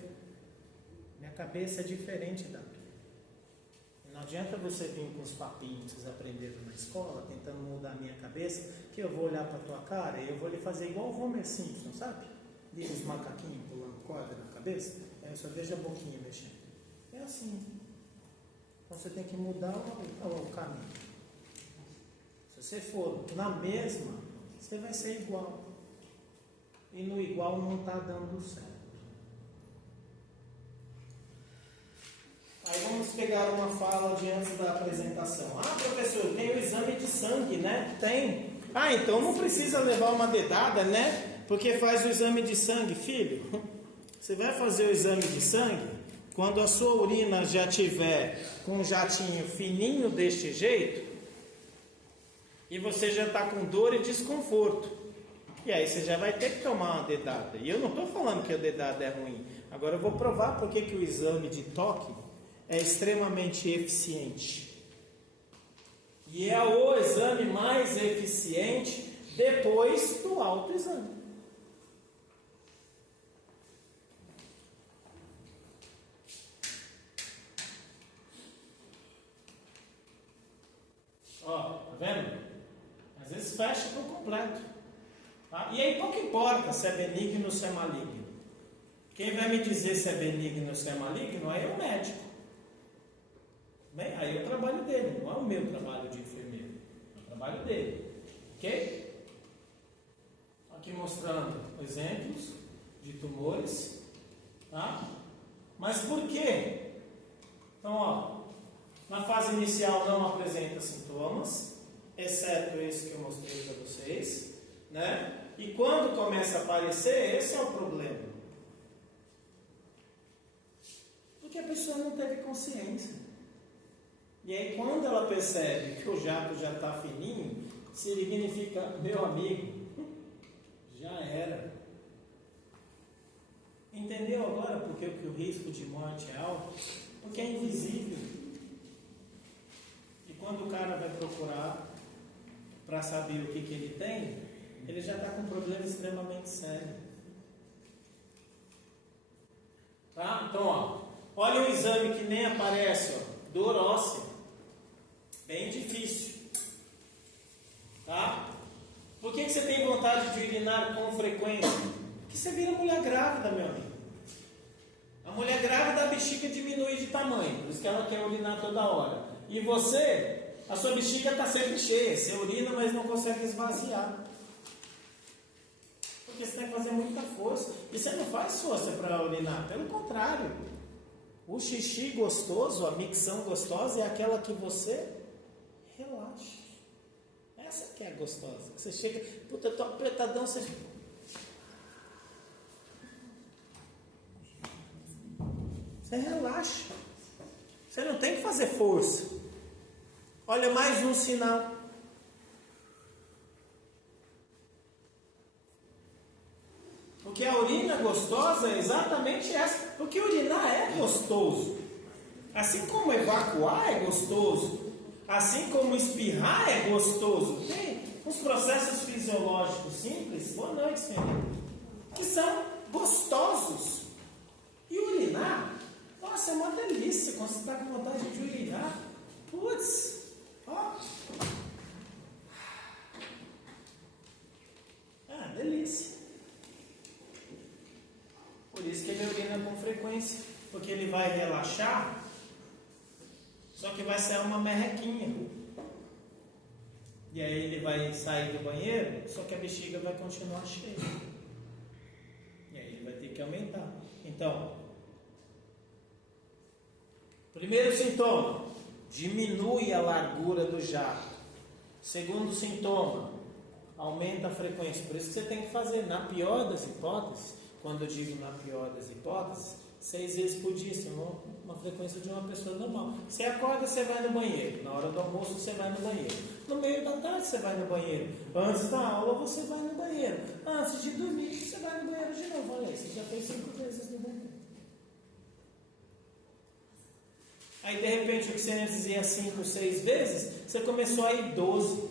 Minha cabeça é diferente da tua. Não adianta você vir com os papinhos que vocês aprenderam na escola, tentando mudar a minha cabeça, que eu vou olhar para tua cara e eu vou lhe fazer igual o Homer Simpson, sabe? Liga os macaquinhos pulando corda na cabeça, aí eu só vejo a boquinha mexendo. É assim. Então você tem que mudar o caminho. Se você for na mesma, você vai ser igual. E no igual não está dando certo. Aí vamos pegar uma fala diante da apresentação. Ah, professor, tem o exame de sangue, né? Tem. Ah, então não precisa levar uma dedada, né? Porque faz o exame de sangue. Filho, você vai fazer o exame de sangue quando a sua urina já tiver com um jatinho fininho deste jeito e você já está com dor e desconforto. E aí você já vai ter que tomar uma dedada. E eu não estou falando que a dedada é ruim. Agora eu vou provar porque que o exame de toque é extremamente eficiente. E é o exame mais eficiente depois do autoexame. Ó, tá vendo? Às vezes fecha por completo. Tá? E aí pouco importa se é benigno ou se é maligno. Quem vai me dizer se é benigno ou se é maligno aí é o médico. Bem, aí é o trabalho dele, não é o meu trabalho de enfermeiro. É o trabalho dele. Ok? Aqui mostrando exemplos de tumores. Tá? Mas por quê? Então, ó, na fase inicial não apresenta sintomas, exceto esse que eu mostrei para vocês, né? E quando começa a aparecer, esse é o problema. Porque a pessoa não teve consciência. E aí quando ela percebe que o jato já está fininho, significa, meu amigo, já era. Entendeu agora por que o risco de morte é alto? Porque é invisível. E quando o cara vai procurar para saber o que ele tem, ele já está com um problema extremamente sério. Tá? Então, ó, olha o exame que nem aparece, ó, dor óssea. Bem difícil. Tá? Por que você tem vontade de urinar com frequência? Porque você vira mulher grávida, meu amigo. A mulher grávida, a bexiga diminui de tamanho, por isso que ela quer urinar toda hora. E você, a sua bexiga está sempre cheia, você urina, mas não consegue esvaziar. Porque você tem que fazer muita força. E você não faz força para urinar, pelo contrário. O xixi gostoso, a micção gostosa é aquela que você relaxa. Essa que é a gostosa. Você chega, puta, eu tô apertadão, você relaxa. Você não tem que fazer força. Olha mais um sinal. Porque a urina gostosa é exatamente essa. Porque urinar é gostoso. Assim como evacuar é gostoso. Assim como espirrar é gostoso. Tem uns processos fisiológicos simples, boa noite, senhor, que são gostosos. E urinar, nossa, é uma delícia. Quando você está com vontade de urinar, putz, ó. Ah, delícia. Por isso que ele urina com frequência, porque ele vai relaxar, só que vai sair uma merrequinha. E aí ele vai sair do banheiro, só que a bexiga vai continuar cheia. E aí ele vai ter que aumentar. Então, primeiro sintoma, diminui a largura do jato. Segundo sintoma, aumenta a frequência. Por isso que você tem que fazer, na pior das hipóteses, quando eu digo na pior das hipóteses, 6 vezes por dia, assim, uma frequência de uma pessoa normal. Você acorda, você vai no banheiro. Na hora do almoço, você vai no banheiro. No meio da tarde, você vai no banheiro. Antes da aula, você vai no banheiro. Antes de dormir, você vai no banheiro de novo. Olha aí, você já fez 5 vezes no banheiro. Aí, de repente, o que você antes ia 5, 6 vezes, você começou a ir 12. Você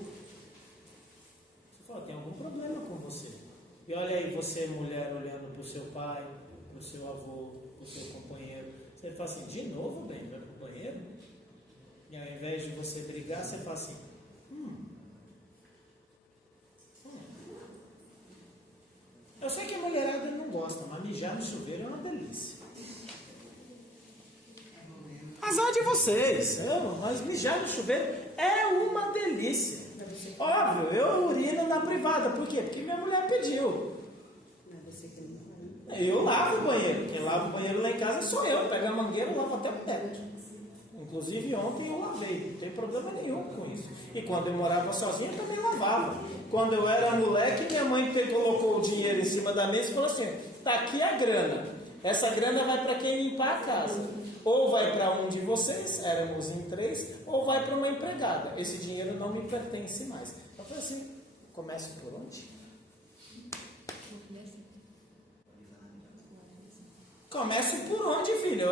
fala, tem algum problema com você. E olha aí, você, mulher, olhando para o seu pai, para o seu avô, para o seu companheiro. Você fala assim, de novo, bem, vai para o banheiro? E ao invés de você brigar, você fala assim, Eu sei que a mulherada não gosta, mas mijar no chuveiro é uma delícia. Azar de vocês, mas mijar no chuveiro é uma delícia. Óbvio, eu urino na privada, por quê? Porque minha mulher pediu. Eu lavo o banheiro, quem lava o banheiro lá em casa sou eu, pego a mangueira e lavo até o teto. Inclusive ontem eu lavei, não tem problema nenhum com isso. E quando eu morava sozinho eu também lavava. Quando eu era moleque, minha mãe colocou o dinheiro em cima da mesa e falou assim, tá aqui a grana, essa grana vai para quem limpar a casa. Ou vai para um de vocês, éramos em 3, ou vai para uma empregada. Esse dinheiro não me pertence mais. Eu falei assim, começo por onde? Começo por onde, filho?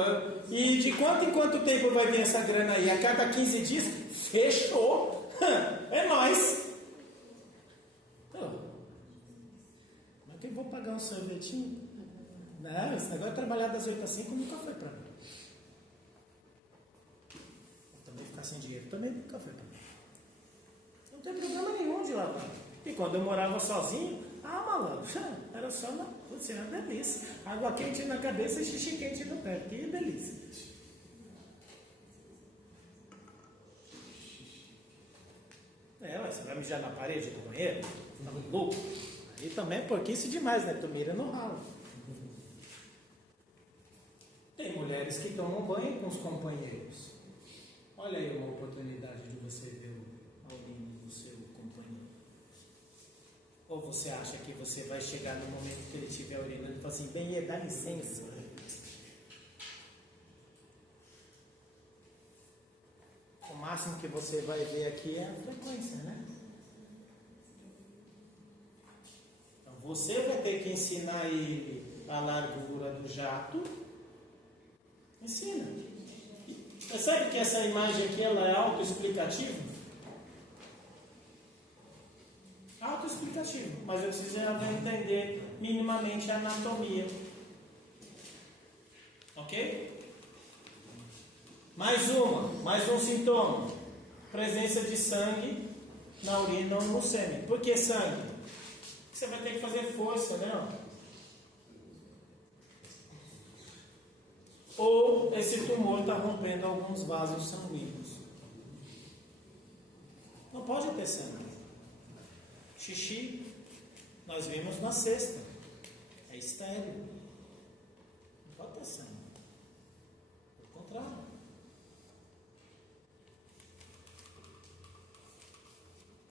E de quanto em quanto tempo vai vir essa grana aí? A cada 15 dias? Fechou! É nóis! Mas que eu vou pagar um sorvetinho? Não, esse negócio de trabalhar das 8 às 5 nunca foi para mim. Também ficar sem dinheiro também nunca foi para mim. Não tem problema nenhum de lavar. E quando eu morava sozinho, malandro, era só uma delícia. Água quente na cabeça e xixi quente no pé. Que delícia. Você vai mijar na parede do banheiro? Tá louco? Aí também é porquice demais, né? Tu mira no ralo. Tem mulheres que tomam banho com os companheiros. Olha aí uma oportunidade de você ver a urina do seu companheiro. Ou você acha que você vai chegar no momento que ele estiver urinando e falar assim, bem, dá licença. O máximo que você vai ver aqui é a frequência, né? Então você vai ter que ensinar ele a largura do jato. Ensina. Você sabe que essa imagem aqui ela é autoexplicativa? Autoexplicativo, mas eu precisava entender minimamente a anatomia. Ok? Mais um sintoma. Presença de sangue na urina ou no sêmen. Por que sangue? Você vai ter que fazer força, né? ou esse tumor está rompendo alguns vasos sanguíneos. Não pode ter sangue. Xixi, nós vimos na sexta, é estéril. Não pode ter sangue. Pelo contrário.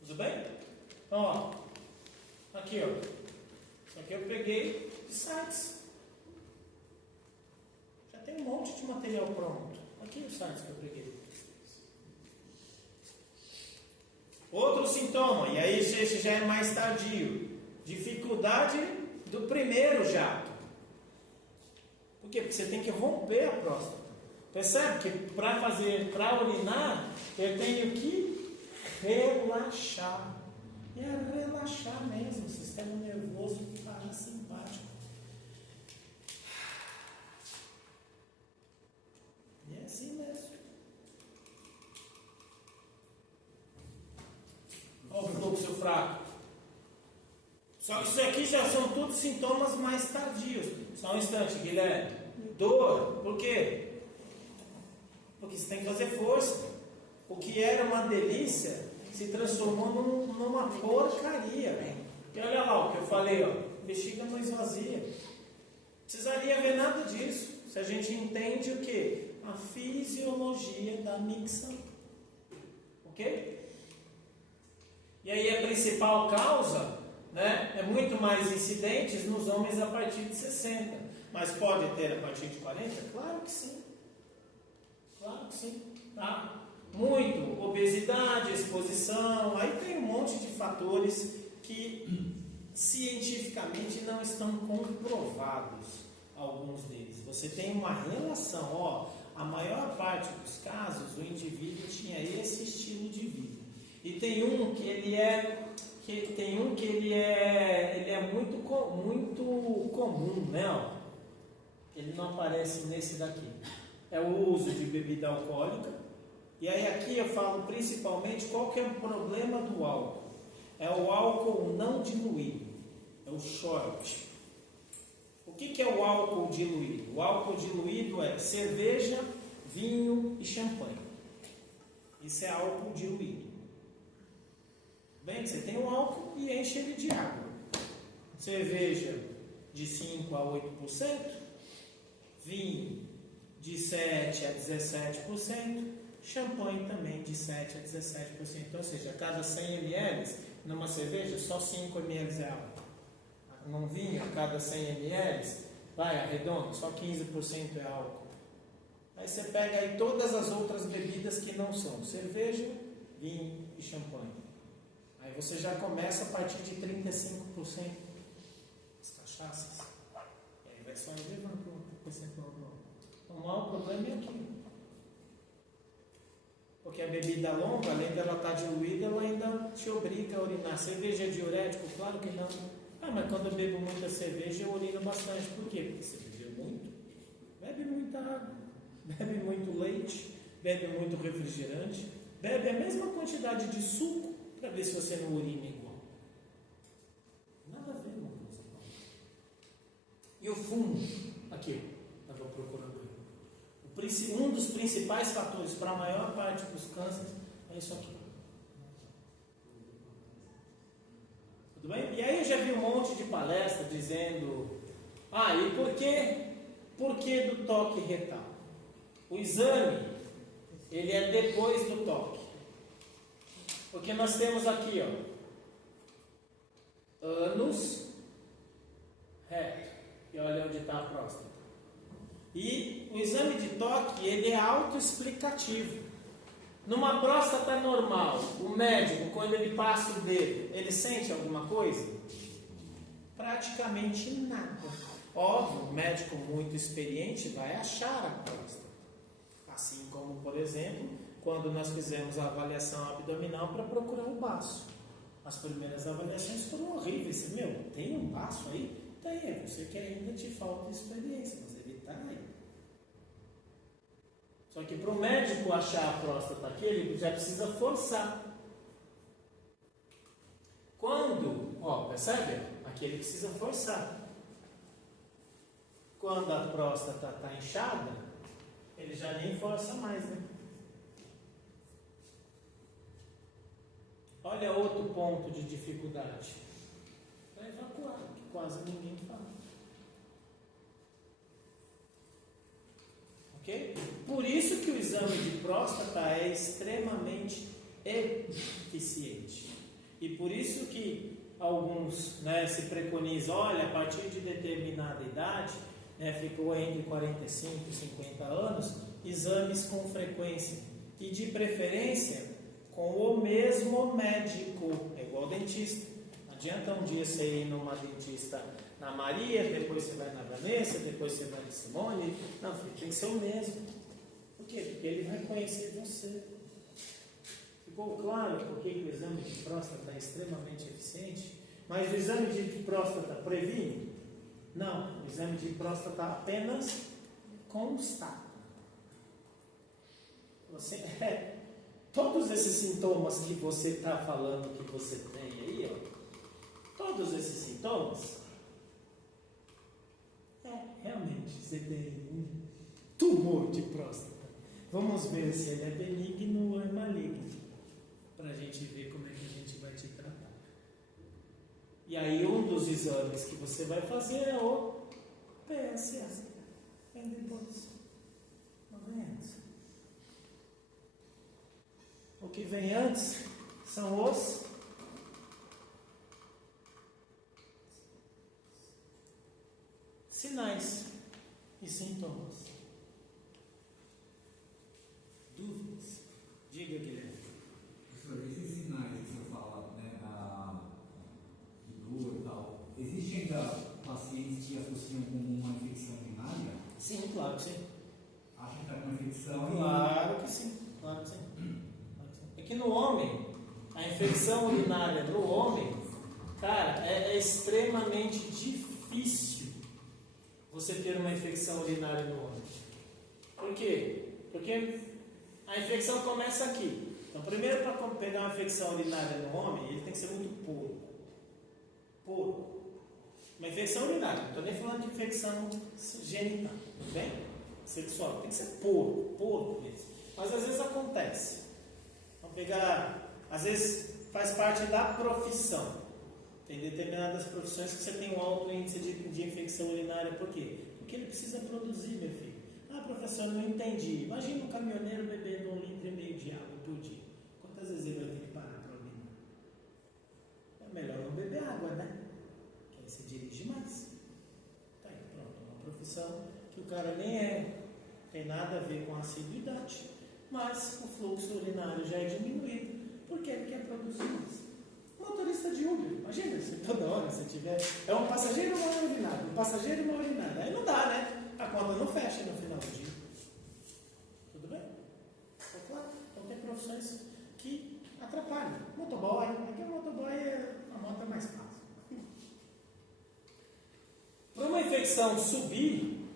Tudo bem? Então, ó, aqui, ó. Isso aqui eu peguei de sites. Já tem um monte de material pronto. Aqui os sites que eu peguei. Outro sintoma, e aí esse já é mais tardio. Dificuldade do primeiro jato. Por quê? Porque você tem que romper a próstata. Percebe que para urinar, eu tenho que relaxar. E é relaxar mesmo, o sistema nervoso parasimpático. E é assim mesmo. Olha o fluxo fraco. Só que isso aqui já são todos sintomas mais tardios. Só um instante, Guilherme. Dor, por quê? Porque você tem que fazer força. O que era uma delícia se transformou numa porcaria. E olha lá o que eu falei, ó, bexiga não esvazia. Não precisaria ver nada disso. Se a gente entende o que? A fisiologia da micção. Ok? E aí a principal causa, né, é muito mais incidentes nos homens a partir de 60. Mas pode ter a partir de 40? Claro que sim. Claro que sim. Tá? Muito, obesidade, exposição, aí tem um monte de fatores que cientificamente não estão comprovados, alguns deles. Você tem uma relação, ó, a maior parte dos casos o indivíduo tinha esse estilo de vida. E tem um que ele é muito comum, né? Ó. Ele não aparece nesse daqui. É o uso de bebida alcoólica. E aí aqui eu falo principalmente qual que é o problema do álcool. É o álcool não diluído. É o short. O que é o álcool diluído? O álcool diluído é cerveja, vinho e champanhe. Isso é álcool diluído. Bem, você tem um álcool e enche ele de água. Cerveja de 5 a 8%, vinho de 7 a 17%, champanhe também de 7 a 17%. Então, ou seja, a cada 100 ml, numa cerveja, só 5 ml é álcool. Num vinho, a cada 100 ml, vai arredondo, só 15% é álcool. Aí você pega aí todas as outras bebidas que não são cerveja, vinho e champanhe. Aí você já começa a partir de 35% as cachaças. E aí vai só elevando o percentual. O maior problema é aqui. Porque a bebida longa, além dela estar diluída, ela ainda te obriga a urinar. Cerveja é diurético? Claro que não. Ah, mas quando eu bebo muita cerveja, eu urino bastante. Por quê? Porque você bebeu muito. Bebe muita água. Bebe muito leite. Bebe muito refrigerante. Bebe a mesma quantidade de suco para ver se você não urina igual. Nada a ver uma coisa com a outra. E o fumo? Aqui, estava procurando. Um dos principais fatores para a maior parte dos cânceres é isso aqui. Tudo bem? E aí eu já vi um monte de palestra dizendo: e por que do toque retal? O exame, ele é depois do toque. Porque nós temos aqui, ó, ânus reto. E olha onde está a próstata. E o exame de toque, ele é autoexplicativo. Numa próstata normal, o médico, quando ele passa o dedo, ele sente alguma coisa? Praticamente nada. Óbvio, um médico muito experiente vai achar a próstata. Assim como, por exemplo, quando nós fizemos a avaliação abdominal para procurar o baço. As primeiras avaliações foram horríveis. Você, tem um baço aí? Tem, é você que ainda te falta experiência, mas ele está aí. Só que para o médico achar a próstata aqui, ele já precisa forçar. Quando, percebe? Aqui ele precisa forçar. Quando a próstata está inchada, Ele já nem força mais, né? Olha outro ponto de dificuldade. Para evacuar, que quase ninguém fala. Ok? Por isso que o exame de próstata é extremamente eficiente. E por isso que alguns, né, se preconizam, olha, a partir de determinada idade, né, ficou entre 45 e 50 anos, exames com frequência. E de preferência com o mesmo médico, é igual dentista. Não adianta um dia você ir numa dentista na Maria, depois você vai na Vanessa, depois você vai na Simone. Não, filho, tem que ser o mesmo. Por quê? Porque ele vai conhecer você. Ficou claro por que o exame de próstata é extremamente eficiente? Mas o exame de próstata previne? Não, o exame de próstata apenas constata. Todos esses sintomas que você está falando que você tem aí, ó, todos esses sintomas, realmente você tem um tumor de próstata. Vamos ver se ele é benigno ou é maligno, para a gente ver como é que a gente vai te tratar. E aí um dos exames que você vai fazer é o PSA. Vem depois. Não vem antes. O que vem antes são os sinais e sintomas. Dúvidas? Diga, Guilherme. Professor, esses sinais que o senhor fala, né, de dor e tal, existem ainda pacientes que associam com uma infecção urinária? Sim, claro que sim. Acham que está com uma infecção Claro que sim, claro que sim. É que no homem, a infecção urinária no homem, cara, é extremamente difícil você ter uma infecção urinária no homem. Por quê? Porque a infecção começa aqui. Então, primeiro, para pegar uma infecção urinária no homem, ele tem que ser muito puro. Puro. Uma infecção urinária, não estou nem falando de infecção genital, tudo bem? Sexual, tem que ser puro mesmo. Mas às vezes acontece. Vamos pegar, às vezes faz parte da profissão. Tem determinadas profissões que você tem um alto índice de infecção urinária. Por quê? Porque ele precisa produzir, meu filho. Ah, professor, não entendi. Imagina um caminhoneiro bebendo 1,5 litro de água por dia. Quantas vezes ele vai ter que parar para urinar? É melhor não beber água, né? Que aí você dirige mais. Tá aí, pronto. Uma profissão que o cara nem tem nada a ver com a assiduidade, mas o fluxo urinário já é diminuído, porque ele quer produzir mais. Motorista de Uber, imagina se toda hora você tiver. É um passageiro e uma urinada, um passageiro e uma urinada. Aí não dá, né? A conta não fecha no final do dia. Tudo bem? Tá claro? Então tem profissões que atrapalham. Motoboy, aqui o motoboy a moto é mais fácil. Para uma infecção subir,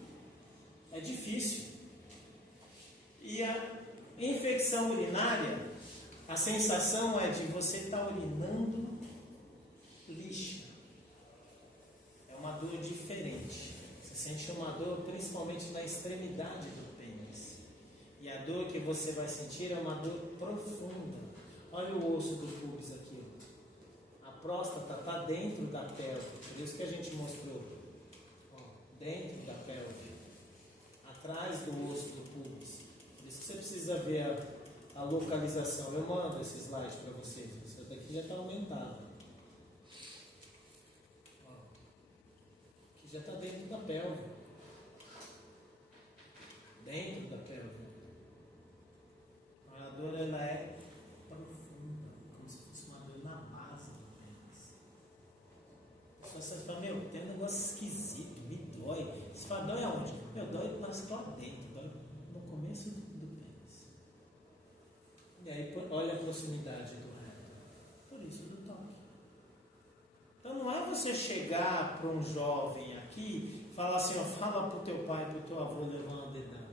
é difícil. E a infecção urinária, a sensação é de você estar urinando lixa. É uma dor diferente. Você sente uma dor principalmente na extremidade do pênis. E a dor que você vai sentir é uma dor profunda. Olha o osso do pubis aqui. A próstata está dentro da pelve. Por isso que a gente mostrou. Ó, dentro da pelve. Atrás do osso do pubis. Por isso que você precisa ver a localização. Eu mando esse slide para vocês. Isso daqui já está aumentado. Ó, aqui já está dentro da pelve. Dentro da pelve. A dor ela é profunda, como se fosse uma dor na base do pênis. Você fala, meu, tem um negócio esquisito, me dói. Você fala, dói aonde? Meu, dói mais lá dentro, dói no começo do pênis. E aí, olha a proximidade do reto. Por isso do toque. Então não é você chegar para um jovem aqui e falar assim, ó, fala para o teu pai, para o teu avô levar uma dedada.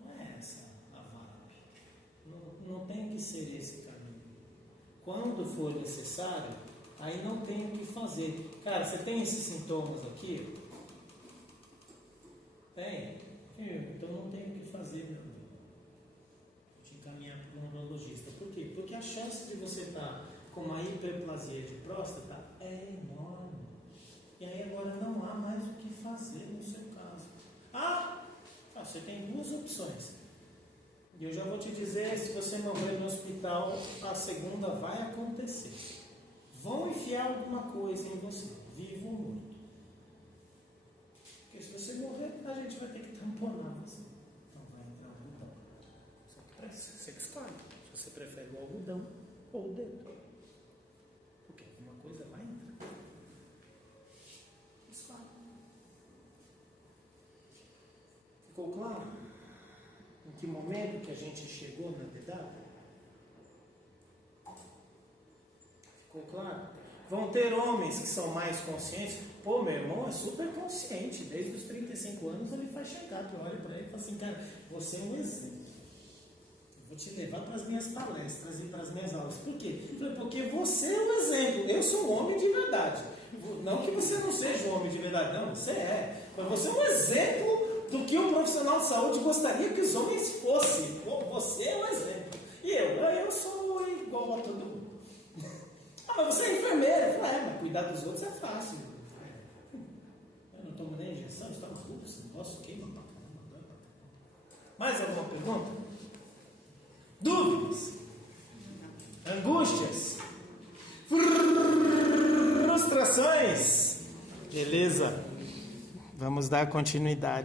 Não é essa a vibe. Não tem que ser esse caminho. Quando for necessário, aí não tem o que fazer. Cara, você tem esses sintomas aqui? Tem? Então não tem o que fazer, meu amigo. Vou te encaminhar para um urologista. Por quê? Porque a chance de você estar com uma hiperplasia de próstata é enorme. E aí agora não há mais o que fazer no seu caso. Você tem duas opções. E eu já vou te dizer, se você morrer no hospital, a segunda vai acontecer. Vão enfiar alguma coisa em você, vivo ou morto. Porque se você morrer, a gente vai ter que tamponar você. Então vai entrar um algodão. Você que escolhe. Se você prefere o algodão ou o dedo. Porque alguma coisa vai entrar. Escolhe. Ficou claro? Em que momento que a gente chegou na DW? Ficou claro? Vão ter homens que são mais conscientes. Pô, meu irmão é super consciente. Desde os 35 anos ele faz chegar. Tu olha para ele e fala assim, cara, você é um exemplo. Eu vou te levar para as minhas palestras e para as minhas aulas. Por quê? Porque você é um exemplo. Eu sou um homem de verdade. Não que você não seja um homem de verdade, não, você é. Mas você é um exemplo do que um profissional de saúde gostaria que os homens fossem. Você é um exemplo. E eu sou igual a todo mundo. Mas você é enfermeira. Eu falo, mas cuidar dos outros é fácil. Eu não tomo nem injeção, está maluco, esse negócio queima pra caramba. Mais alguma pergunta? Dúvidas? Angústias? Frustrações? Beleza? Vamos dar continuidade.